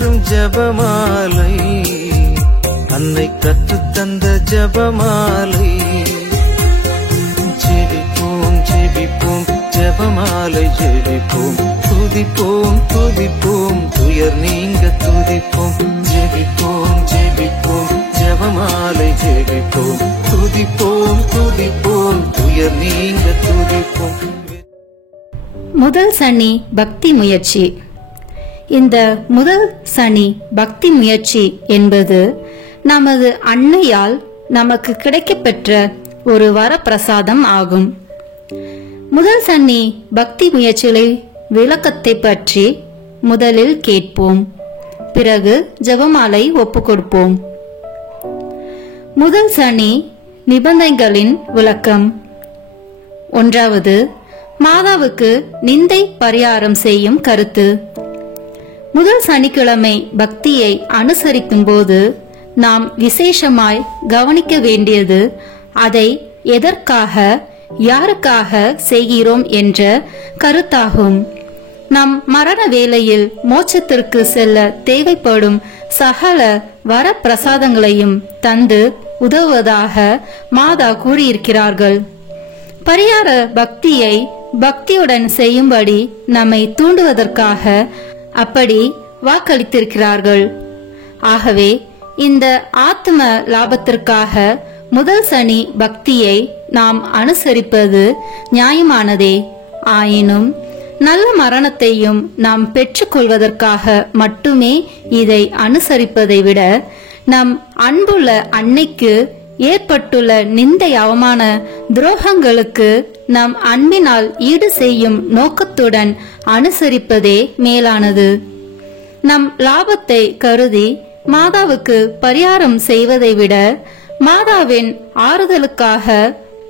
வரும் ஜபமாலை, அன்னை கற்றுத்தந்த ஜபமாலை. ஜெபிப்போம் ஜெபிப்போம் ஜபமாலை ஜெபிப்போம், துதிப்போம் துதிப்போம் துயர் நீங்க துதிப்போம். ஜெபிப்போம் ஜெபிப்போம் ஜபமாலை ஜெபிப்போம், துதிப்போம் துதிப்போம் துயர் நீங்க துதிப்போம். முதல் சனி பக்தி முயற்சி. இந்த முதல் சனி பக்தி முயற்சி என்பது நமது அன்னையால் நமக்கு கிடைக்கப்பெற்ற ஒரு வரப்பிரசாதம் ஆகும். முதல் சனி பக்தி முயற்சிகளை விளக்கத்தை பற்றி முதலில் கேட்போம், பிறகு ஜெபமாலை ஒப்புக்கொடுப்போம். முதல் சனி நிபந்தனைகளின் விளக்கம். 1. மாதாவுக்கு நிந்தை பரிகாரம் செய்யும் கருத்து. முதல் சனிக்கிழமை பக்தியை அனுசரிக்கும் போது நாம் விசேஷமாய் கவனிக்க வேண்டியது அதை எதற்காக யாருக்காக செய்கிறோம் என்ற கருத்தாகும். நம் மரண வேளையில் மோட்சத்திற்கு செல்ல தேவைப்படும் சகல வரப்பிரசாதங்களையும் தந்து உதவுவதாக மாதா கூறியிருக்கிறார்கள். பரிகார பக்தியை பக்தியுடன் செய்யும்படி நம்மை தூண்டுவதற்காக அப்படி வாக்களித்திருக்கிறார்கள். ஆகவே இந்த ஆத்ம லாபத்திற்காக முதல் சனி பக்தியை நாம் அனுசரிப்பது நியாயமானதே. ஆயினும் நல்ல மரணத்தையும் நாம் பெற்றுக்கொள்வதற்காக மட்டுமே இதை அனுசரிப்பதை விட நம் அன்புள்ள அன்னைக்கு ஏற்பட்டுள்ள நிந்தை அவமான துரோகங்களுக்கு நம் அன்பினால் ஈடு செய்யும் நோக்கத்துடன் அனுசரிப்பதே மேலானது. நம் லாபத்தை கருதி மாதாவுக்கு பரிகாரம் செய்வதை விட மாதாவின் ஆறுதலுக்காக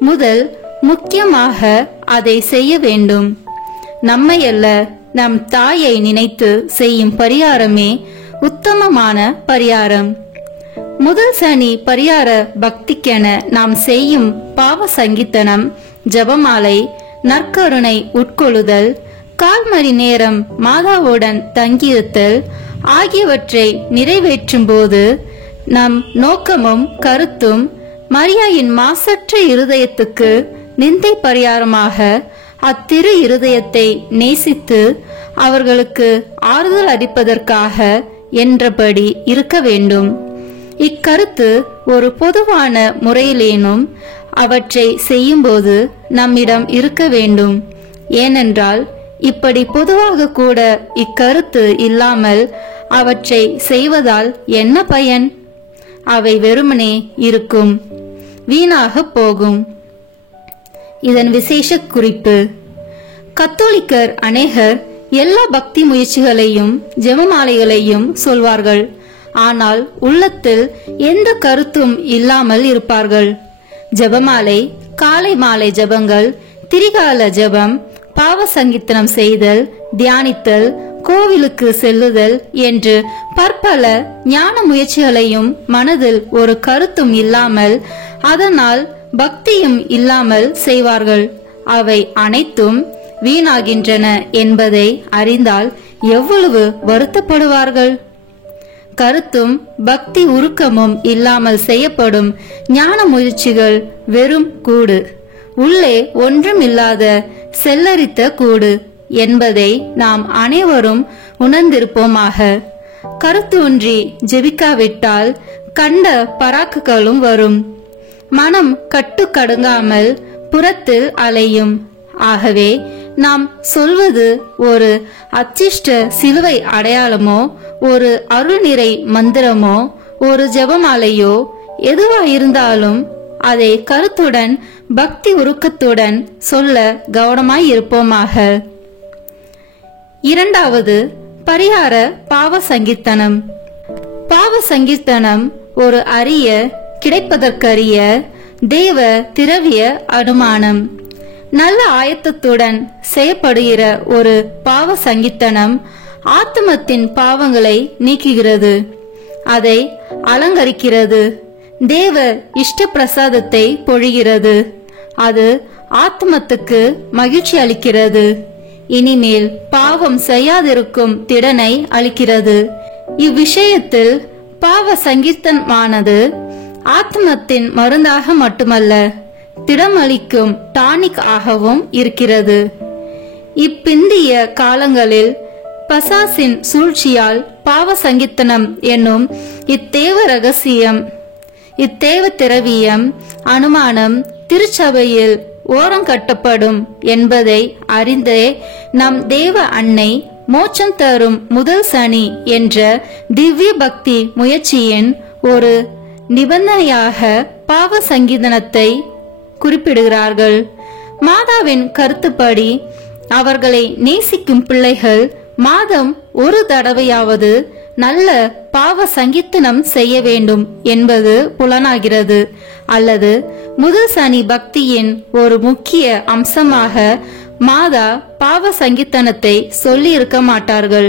முதல் முக்கியமாக அதை செய்ய வேண்டும். நம்மையல்ல, நம் தாயை நினைத்து செய்யும் பரிகாரமே உத்தமமான பரிகாரம். முதல் சனி பரிகார பக்திக்கென நாம் செய்யும் பாவ சங்கீர்த்தனம், ஜபமாலை, நற்கருணை உட்கொள்ளுதல், 1/4 மணி நேரம் மாதாவுடன் தங்கியிருத்தல் ஆகியவற்றை நிறைவேற்றும் போது நம் நோக்கமும் கருத்தும் மரியாயின் மாசற்ற இருதயத்துக்கு நிந்தை பரிகாரமாக அத்திரு இருதயத்தை நேசித்து அவர்களுக்கு ஆறுதல் அளிப்பதற்காக என்றபடி இருக்க வேண்டும். இக்கருத்து ஒரு பொதுவான முறையிலேனும் அவற்றை செய்யும்போது நம்மிடம் இருக்க வேண்டும். ஏனென்றால் இப்படி பொதுவாக கூட இக்கருத்து இல்லாமல் அவற்றை செய்வதால் என்ன பயன்? அவை வெறுமனே இருக்கும், வீணாக போகும். இதன் விசேஷ குறிப்பு. கத்தோலிக்கர் அநேகர் எல்லா பக்தி முயற்சிகளையும் ஜெபமாலைகளையும் சொல்வார்கள். ஆனால் உள்ளத்தில் எந்த கருத்தும் இல்லாமல் இருப்பார்கள். ஜெபமாலை, காலை மாலை ஜெபங்கள், திரிகால ஜெபம், பாவ சங்கீர்த்தனம் செய்தல், தியானித்தல், கோவிலுக்கு செல்லுதல் என்று பற்பல ஞான முயற்சிகளையும் மனதில் ஒரு கருத்தும் இல்லாமல் அதனால் பக்தியும் இல்லாமல் செய்வார்கள். அவை அனைத்தும் வீணாகின்றன என்பதை அறிந்தால் எவ்வளவு வருத்தப்படுவார்கள். கருத்தும் பக்தி உருக்கமும் இல்லாமல் செய்யப்படும் ஞான முயற்சிகள் வெறும் கூடு, உள்ளே ஒன்றும் இல்லாத செல்லரித்த கூடு என்பதை நாம் அனைவரும் உணர்ந்திருப்போமாக. கருத்தூன்றி ஜெபிக்காவிட்டால் கண்ட பராக்குகளும் வரும். மனம் கட்டுக்கடுங்காமல் புறத்தில் அலையும். ஆகவே நாம் சொல்வது ஒரு அச்சிஷ்ட சிலுவை அடையாளமோ, ஒரு அருள்நிறை மந்திரமோ, ஒரு ஜெபமாலையோ எதுவாயிருந்தாலும் அதை கருத்துடன் பக்தி உருக்கத்துடன் சொல்ல கவனமாயிருப்போமாக. 2. பரிகார பாவ சங்கீர்த்தனம். பாவ சங்கீர்த்தனம் ஒரு அரிய, கிடைப்பதற்கரிய தேவ திரவிய அனுமானம். நல்ல ஆயத்தத்துடன் செய்யப்படுகிற ஒரு பாவ சங்கீர்த்தனம் ஆத்மத்தின் பாவங்களை நீக்குகிறது, அதை அலங்கரிக்கிறது, தேவ இஷ்ட பிரசாதத்தை பொழிகிறது. அது ஆத்மத்துக்கு மகிழ்ச்சி அளிக்கிறது. இனிமேல் பாவம் செய்யாதிருக்கும் திடனை அளிக்கிறது. இவ்விஷயத்தில் பாவ சங்கீர்த்தனமானது ஆத்மத்தின் மருந்தாக மட்டுமல்ல, திடமளிக்கும் டானிக் ஆகவும் இருக்கிறது. இப்பிந்திய காலங்களில் பசாசின் சூழ்ச்சியால் பாவ சங்கீர்த்தனம் என்னும் இத்தேவ ரகசியம், இத்தேவ திரவியம், அனுமானம் திருச்சபையில் ஓரங்கட்டப்படும் என்பதை அறிந்தே நம் தேவ அன்னை மோட்சம் தரும் முதல் சனி என்ற திவ்ய பக்தி முயற்சியின் ஒரு நிபந்தனையாக பாவ சங்கீதனத்தை குறிப்பிடுகிறார்கள். மாதாவின் கருத்துப்படி அவர்களை நேசிக்கும் பிள்ளைகள் மாதம் ஒரு தடவையாவது நல்ல பாவ சங்கீர்த்தனம் செய்ய வேண்டும் என்பது புலனாகிறது. அல்லது முதல் சனி பக்தியின் ஒரு முக்கிய அம்சமாக மாதா பாவ சங்கீர்த்தனத்தை சொல்லி இருக்க மாட்டார்கள்.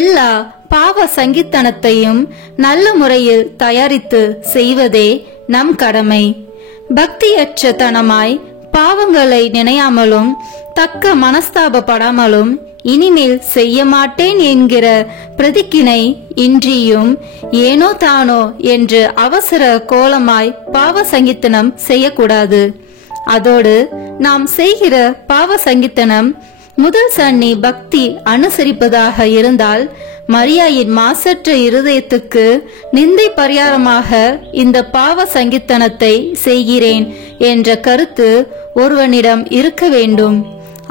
எல்லா பாவ சங்கீர்த்தனத்தையும் நல்ல முறையில் தயாரித்து செய்வதே நம் கடமை. பக்தியற்ற தனமாய் பாவங்களை நினையாமலும் தக்க மனஸ்தாபப்படாமலும் இனிமேல் செய்ய மாட்டேன் என்கிற பிரதிக்கினை இன்றியும் ஏனோ தானோ என்று அவசர கோலமாய் பாவ சங்கீர்த்தனம் செய்யக்கூடாது. அதோடு நாம் செய்கிற பாவ சங்கீர்த்தனம் முதல் சன்னி பக்தி அனுசரிப்பதாக இருந்தால் மரியாயின் மாசற்ற இருதயத்துக்கு நிந்தை பரிகாரமாக இந்த பாவ சங்கீர்த்தனத்தை செய்கிறேன் என்ற கருத்து ஒருவனிடம் இருக்க வேண்டும்.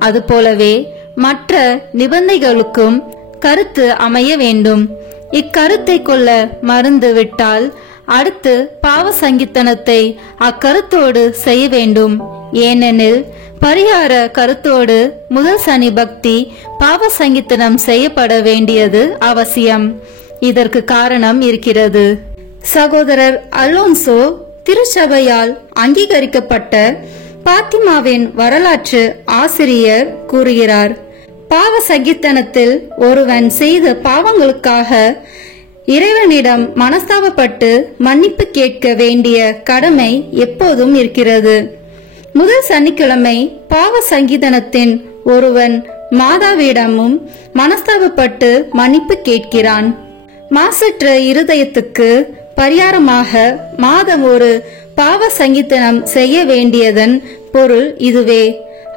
அதுபோலவே மற்ற நிபந்தனைகளுக்கும் கருத்து அமைய வேண்டும். இக்கருத்தை கொள்ள மறந்து விட்டால் அடுத்து பாவ சங்கீர்த்தனத்தை அக்கருத்தோடு செய்ய வேண்டும். ஏனெனில் பரிகார கருத்தோடு முதல் சனி பக்தி பாவ சங்கீர்த்தனம் செய்யப்பட வேண்டியது அவசியம். இதற்கு காரணம் இருக்கிறது. சகோதரர் அலோன்சோ திருச்சபையால் அங்கீகரிக்கப்பட்ட பாத்திமாவின் வரலாற்று ஆசிரியர் கூறுகிறார், பாவ சங்கீர்த்தனத்தில் ஒருவன் செய்த பாவங்களுக்காக இறைவனிடம் மனஸ்தாபப்பட்டு மன்னிப்பு கேட்க வேண்டிய கடமை எப்போதும் இருக்கிறது. முதல் சனிக்கிழமை பாவ சங்கீதனத்தின் ஒருவன் மாதாவிடமும் மனஸ்தாபப்பட்டு மன்னிப்பு கேட்கிறான். மாசற்ற இருதயத்துக்கு பரிகாரமாக மாதம் ஒரு பாவ சங்கீதனம் செய்ய வேண்டியதன் பொருள் இதுவே.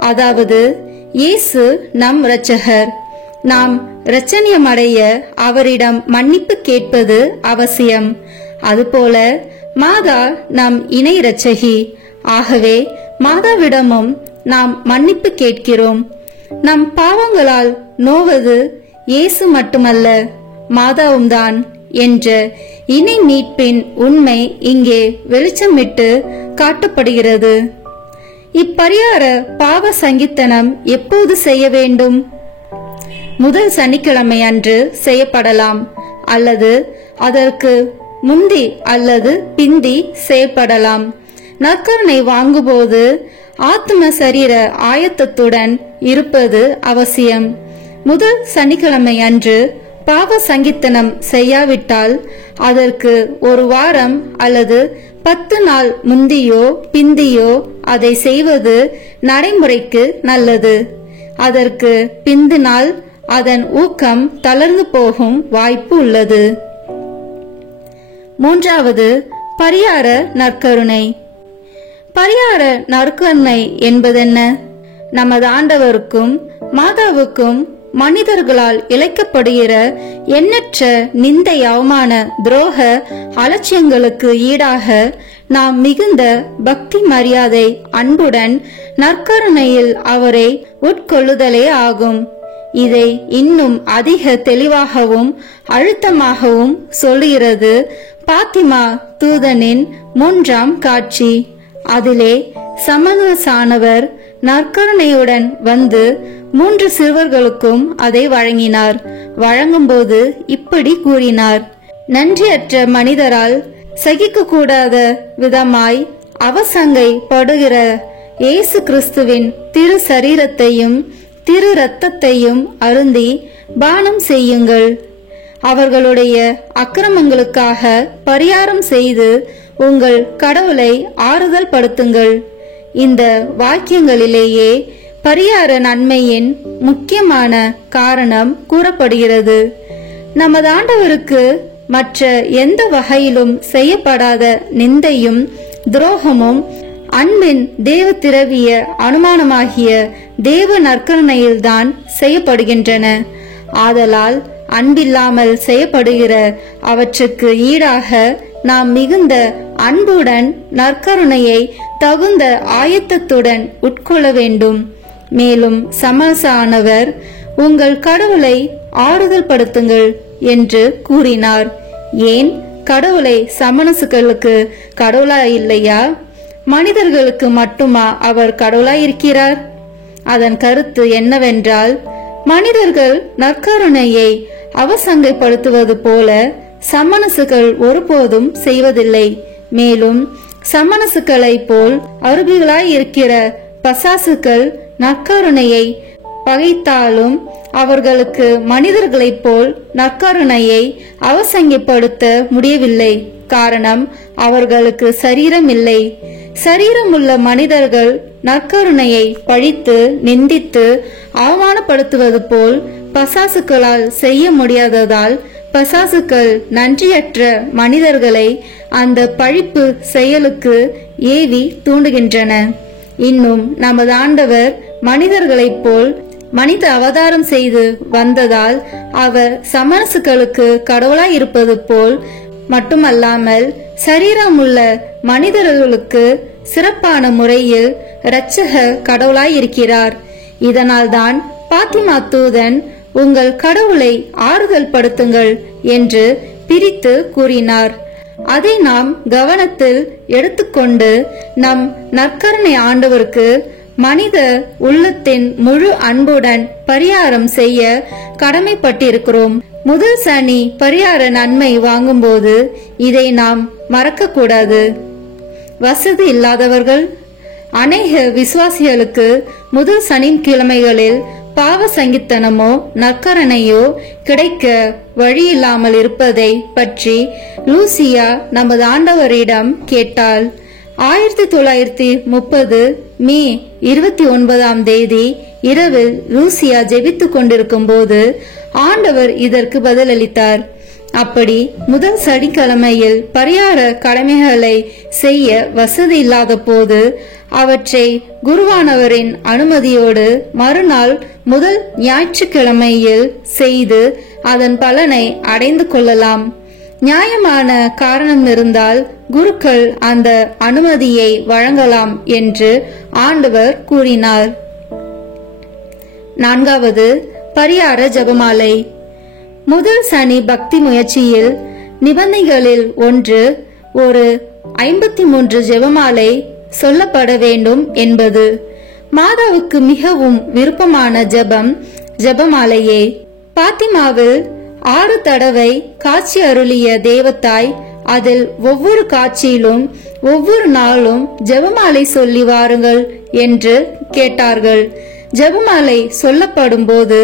அதாவது இயேசு நம் இரட்சகர். நாம் இரட்சணியமடைய அவரிடம் மன்னிப்பு கேட்பது அவசியம். அதுபோல மாதா நம் இணை இரட்சகி. ஆகவே மாதாவிடமும் நாம் மன்னிப்பு கேட்கிறோம். நம் பாவங்களால் நோவது இயேசு மட்டுமல்ல, மாதாவும் தான் என்ற இணை மீட்பின் உண்மை இங்கே வெளிச்சமிட்டு காட்டப்படுகிறது. இப்பரிகார பாவ சங்கீர்த்தனம் எப்போது செய்ய வேண்டும்? முதல் சனிக்கிழமை அன்று செய்யப்படலாம், அல்லது அதற்கு முந்தி அல்லது பிந்தி செய்யப்படலாம். நற்கருணை வாங்கும்போது ஆத்ம சரீர ஆயத்தத்துடன் இருப்பது அவசியம். முதல் சனிக்கிழமை அன்று பாவ சங்கீர்த்தனம் செய்யாவிட்டால் அதற்கு ஒரு வாரம் அல்லது 10 நாள் முந்தியோ பிந்தியோ அதை செய்வது நடைமுறைக்கு நல்லது. அதற்கு பிந்தினால் அதன் ஊக்கம் தளர்ந்து போகும் வாய்ப்பு உள்ளது. மூன்றாவது, பரிகார நற்கருணை. பரிகார நற்கருணை என்பதென்ன? நமது ஆண்டவருக்கும் மாதாவுக்கும் மனிதர்களால் இழைக்கப்படுகிற எண்ணற்ற நிந்தை, அவமான, துரோக அலட்சியங்களுக்கு ஈடாக நாம் மிகுந்த பக்தி, மரியாதை, அன்புடன் நற்கருணையில் அவரை உட்கொள்ளுதலே ஆகும். இதை இன்னும் அதிக தெளிவாகவும் அழுத்தமாகவும் சொல்லுகிறது பாத்திமா தூதனின் 3ஆம் காட்சி. அதிலே சமணசானவர் நற்கருணையுடன் வந்து 3 சிறுவர்களுக்கும் அதை வழங்கினார். வழங்கும்போது இப்படி கூறினார்: நன்றியற்ற மனிதரால் சகிக்க கூடாத விதமாய் அவசங்கை படுகிற இயேசு கிறிஸ்துவின் திரு சரீரத்தையும் திரு இரத்தத்தையும் அருந்தி பானம் செய்யுங்கள். அவர்களுடைய அக்கிரமங்களுக்காக பரிகாரம் செய்து உங்கள் கடவுளை ஆறுதல் படுத்துங்கள். இந்த வாக்கியங்களிலேயே பரிகார நன்மையின் முக்கியமான காரணம் கூறப்படுகிறது. நமது ஆண்டவருக்கு மற்ற எந்த வகையிலும் செய்யப்படாத நிந்தையும் துரோகமும் அன்பின் தேவ திரவிய அனுமானமாகிய தேவ நற்கருணையில்தான் செய்யப்படுகின்றன. ஆதலால் அன்பில்லாமல் செய்யப்படுகிற அவற்றுக்கு ஈடாக நாம் மிகுந்த அன்புடன் நற்கருணையை தகுந்த ஆயத்தத்துடன் உட்கொள்ள வேண்டும். மேலும் சமரசானவர், உங்கள் கடவுளை ஆறுதல் படுத்துங்கள் என்று கூறினார். ஏன், கடவுளை சமணசுகளுக்கு கடவுளாய் இல்லையா? மனிதர்களுக்கு மட்டுமா அவர் கடவுளாய் இருக்கிறார்? அதன் கருத்து என்னவென்றால், மனிதர்கள் நற்கருணையை அவசங்கைப்படுத்துவது போல சமணசுகள் ஒருபோதும் செய்வதில்லை. மேலும் சமணசுகளை போல் அருகிலாய் இருக்கிற பசாசுகள் நற்கருணையை பகைத்தாலும் அவர்களுக்கு மனிதர்களைப் போல் நற்கருணையை அவசங்கிப்படுத்த முடியவில்லை. காரணம், அவர்களுக்கு சரீரம் இல்லை. சரீரமுள்ள மனிதர்கள் நற்கருணையை பழித்து நிந்தித்து அவமானப்படுத்துவது போல் பசாசுக்களால் செய்ய முடியாததால் பசாசுக்கள் நன்றியற்ற மனிதர்களை அந்த பழிப்பு செயலுக்கு ஏவி தூண்டுகின்றன. இன்னும் நமது ஆண்டவர் மனிதர்களைப் போல் மனித அவதாரம் செய்து வந்ததால் அவர் சமரசுகளுக்கு கடவுளாய் இருப்பது போல் மட்டுமல்லாமல் சரீரமுள்ள மனிதர்களுக்கு சிறப்பான முறையில் இரட்சக கடவுளாய் இருக்கிறார். இதனால்தான் பாத்திமா தூதன், உங்கள் கடவுளை ஆறுதல் படுத்துங்கள் என்று பிரித்து கூறினார். அதை நாம் கவனத்தில் எடுத்துக்கொண்டு நம் நற்கருணை ஆண்டவருக்கு மனித உள்ளத்தின் முழு அன்புடன் பரிகாரம் செய்ய கடமைப்பட்டிருக்கிறோம். முதல் சனி பரிகார நன்மை வாங்கும்போது இதை நாம் மறக்க கூடாது. வசதி இல்லாதவர்கள், அநேக விசுவாசிகளுக்கு முதல் சனிக்கிழமைகளில் பாவ சங்கித்தனமோ நற்கரணையோ கிடைக்க வழியில்லாமல் இருப்பதை பற்றி லூசியா நமது ஆண்டவரிடம் கேட்டாள். 1930 மே 29 இரவில் லூசியா ஜெபித்துக் கொண்டிருக்கும் போது ஆண்டவர் இதற்கு பதிலளித்தார். அப்படி முதல் சனிக்கிழமையில் பரிகார கடமைகளை செய்ய வசதி இல்லாத போது அவற்றை குருவானவரின் அனுமதியோடு மறுநாள் முதல் ஞாயிற்றுக்கிழமையில் செய்து அதன் பலனை அடைந்து கொள்ளலாம். நியாயமான காரணம் இருந்தால் குருக்கள் அந்த அனுமதியை வழங்கலாம் என்று ஆண்டவர் கூறினார். 4வது பரிகார ஜெபமாலை. முதல் சனி பக்தி முயற்சியில் நிபந்தனைகளில் ஒன்று ஒரு 53 ஜெபமாலை சொல்லப்பட வேண்டும் என்பது. மாதாவுக்கு மிகவும் விருப்பமான ஜெபம் ஜெபமாலையே. பாத்திமாவில் 6 தடவை காட்சி அருளிய தேவத்தாய் அதில் ஒவ்வொரு காட்சியிலும் ஒவ்வொரு நாளும் ஜெபமாலை சொல்லி வாருங்கள் என்று கேட்டார்கள். ஜெபமாலை சொல்லப்படும் போது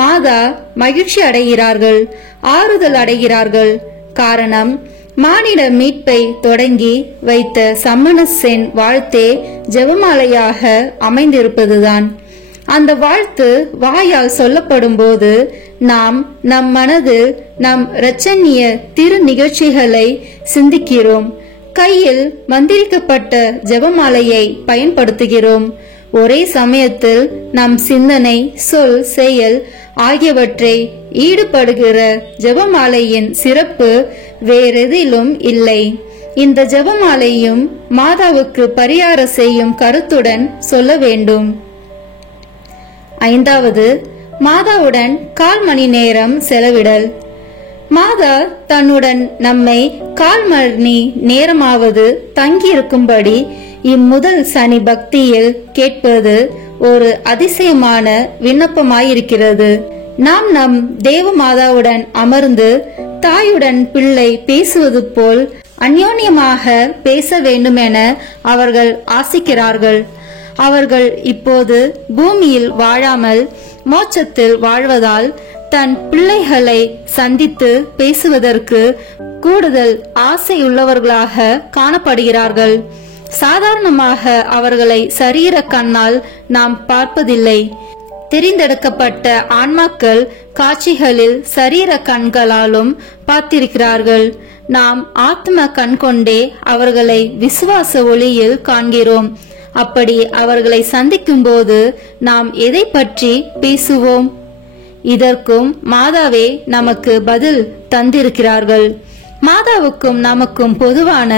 மாதா மகிழ்ச்சி அடைகிறார்கள், ஆறுதல் அடைகிறார்கள். காரணம், மானிட மீட்பை தொடங்கி வைத்த சம்மனஸின் வாழ்த்தே ஜெபமாலையாக அமைந்திருப்பதுதான். அந்த வாழ்த்து வாயால் சொல்லப்படும் போது நாம் நம் மனதில் நம் இரட்சணிய திரு நிகழ்ச்சிகளை சிந்திக்கிறோம். கையில் மந்திரிக்கப்பட்ட ஜெபமாலையை பயன்படுத்துகிறோம். ஒரே சமயத்தில் நம் சிந்தனை, சொல், செயல் ஆகியவற்றை ஈடுபடுகிற ஜெபமாலையின் சிறப்பு வேறெதிலும் இல்லை. இந்த ஜெபமாலையும் மாதாவுக்கு பரிகார செய்யும் கருத்துடன் சொல்ல வேண்டும். 5வது மாதாவுடன் 1/4 மணி நேரம் செலவிடல். மாதா தன்னுடன் நம்மை 1/4 மணி நேரமாவது தங்கியிருக்கும்படி இம்முதல் சனி பக்தியில் கேட்பது ஒரு அதிசயமான விண்ணப்பமாயிருக்கிறது. நாம் நம் தேவ மாதாவுடன் அமர்ந்து தாயுடன் பிள்ளை பேசுவது போல் அந்யோன்யமாக பேச வேண்டுமென அவர்கள் ஆசிக்கிறார்கள். அவர்கள் இப்போது பூமியில் வாழாமல் மோட்சத்தில் வாழ்வதால் தன் பிள்ளைகளை சந்தித்து பேசுவதற்கு கூடுதல் ஆசையுள்ளவர்களாக காணப்படுகிறார்கள். சாதாரணமாக அவர்களை சரீர கண்ணால் நாம் பார்ப்பதில்லை. தெரிந்தெடுக்கப்பட்ட ஆன்மாக்கள் காட்சிகளில் சரீர கண்களாலும் பார்த்திருக்கிறார்கள். நாம் ஆத்ம கண் கொண்டே அவர்களை விசுவாச ஒளியில் காண்கிறோம். அப்படி அவர்களை சந்திக்கும் போது நாம் எதை பற்றி பேசுவோம்? இதற்கும் மாதாவே நமக்கு பதில் தந்திருக்கிறார்கள். மாதாவுக்கும் நமக்கும் பொதுவான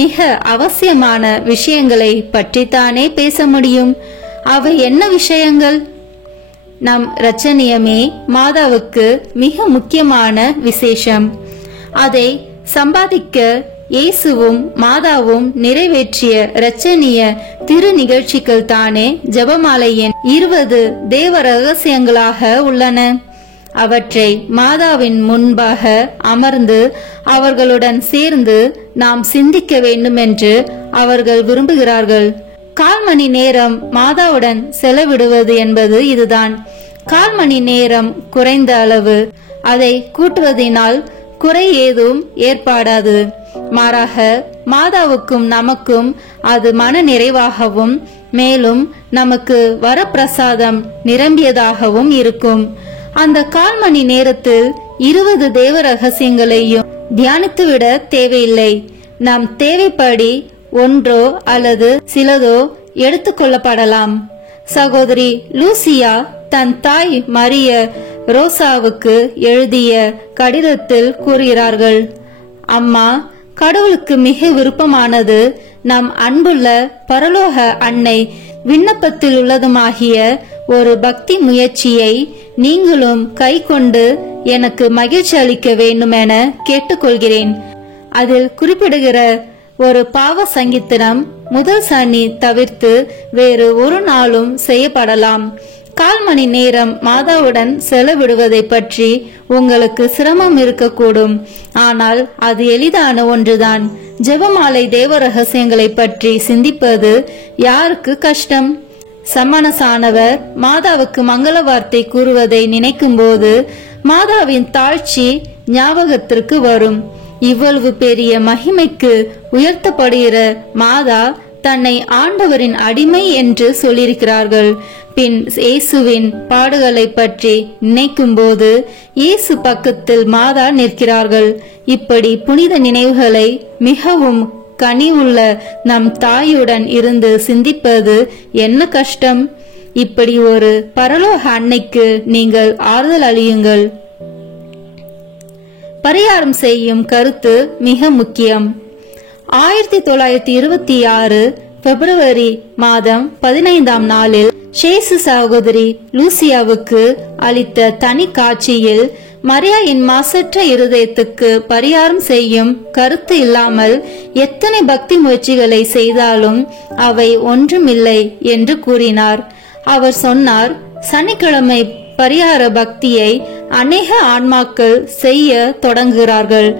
மிக அவசியமான விஷயங்களை பற்றித்தானே பேச முடியும். அவை என்ன விஷயங்கள்? நம் இரட்சணியமே மாதாவுக்கு மிக முக்கியமான விசேஷம். அதை சம்பாதிக்க இயேசுவும் மாதாவும் நிறைவேற்றிய இரட்சணிய திரு நிகழ்ச்சிகள் தானே ஜெபமாலையின் 20 தேவ ரகசியங்களாக உள்ளன. அவற்றை மாதாவின் முன்பாக அமர்ந்து அவர்களுடன் சேர்ந்து நாம் சிந்திக்க வேண்டும் என்று அவர்கள் விரும்புகிறார்கள். 1/4 மணி நேரம் மாதாவுடன் செலவிடுவது என்பது இதுதான். 1/4 மணி நேரம் குறைந்த அளவு. அதை கூட்டுவதனால் குறை ஏதும் ஏற்படாது. மாறாக மாதாவுக்கும் நமக்கும் அது மன நிறைவாகவும் மேலும் நமக்கு வரப்பிரசாதம் நிரம்பியதாகவும் இருக்கும். அந்த 1/4 மணி நேரத்தில் 20 தேவ ரகசியங்களையும் தியானித்துவிட தேவையில்லை. நம் தேவைப்படி ஒன்றோ அல்லது சிலதோ எடுத்துக்கொள்ளப்படலாம். சகோதரி லூசியா தன் தாய் மரிய ரோசாவுக்கு எழுதிய கடிதத்தில் கூறுகிறார்கள், அம்மா, கடவுளுக்கு மிக விருப்பமானது நம் அன்புள்ள பரலோக அன்னை விண்ணப்பத்தில் உள்ளதுமாகிய ஒரு பக்தி முயற்சியை நீங்களும் கை கொண்டு எனக்கு மகிழ்ச்சி அளிக்க வேண்டுமென கேட்டுக்கொள்கிறேன். அதில் குறிப்பிடுகிற ஒரு பாவ சங்கீர்த்தனம் முதல் சனி தவிர்த்து வேறு ஒரு நாளும் செய்யப்படலாம். 1/4 மணி நேரம் மாதாவுடன் செலவிடுவதை பற்றி உங்களுக்கு சிரமம் இருக்கக்கூடும். ஆனால் அது எளிதான ஒன்றுதான். ஜெபமாலை தேவ ரகசியங்களை பற்றி சிந்திப்பது யாருக்கு கஷ்டம்? சமணசானவர் மாதாவுக்கு மங்கள வார்த்தை கூறுவதை நினைக்கும் போது மாதாவின் தாழ்ச்சி ஞாபகத்திற்கு வரும். இவ்வளவு பெரிய மகிமைக்கு உயர்த்தப்படுகிற மாதா தன்னை ஆண்டவரின் அடிமை என்று சொல்லியிருக்கிறார்கள். பின் இயேசுவின் பாடுகளை பற்றி நினைக்கும் போது இயேசு பக்கத்தில் மாதா நிற்கிறார்கள். இப்படி புனித நினைவுகளை மிகவும் கனிவுள்ள நம் தாயுடன் இருந்து சிந்திப்பது என்ன கஷ்டம்? இப்படி ஒரு பரலோக அன்னைக்கு நீங்கள் ஆறுதல் அளியுங்கள். பரிகாரம் செய்யும் கருத்து மிக முக்கியம். 1926 பிப்ரவரி மாதம் 15ஆம் நாளில் சேசு சகோதரி லூசியாவுக்கு அளித்த தனி காட்சியில் மரியாயின் மாசற்ற இருதயத்துக்கு பரிகாரம் செய்யும் கருத்து இல்லாமல் எத்தனை பக்தி முயற்சிகளை செய்தாலும் அவை ஒன்றுமில்லை என்று கூறினார். அவர் சொன்னார், சனிக்கிழமை பரிகார பக்தியை அநேக ஆன்மாக்கள் செய்ய தொடங்குகிறார்கள்.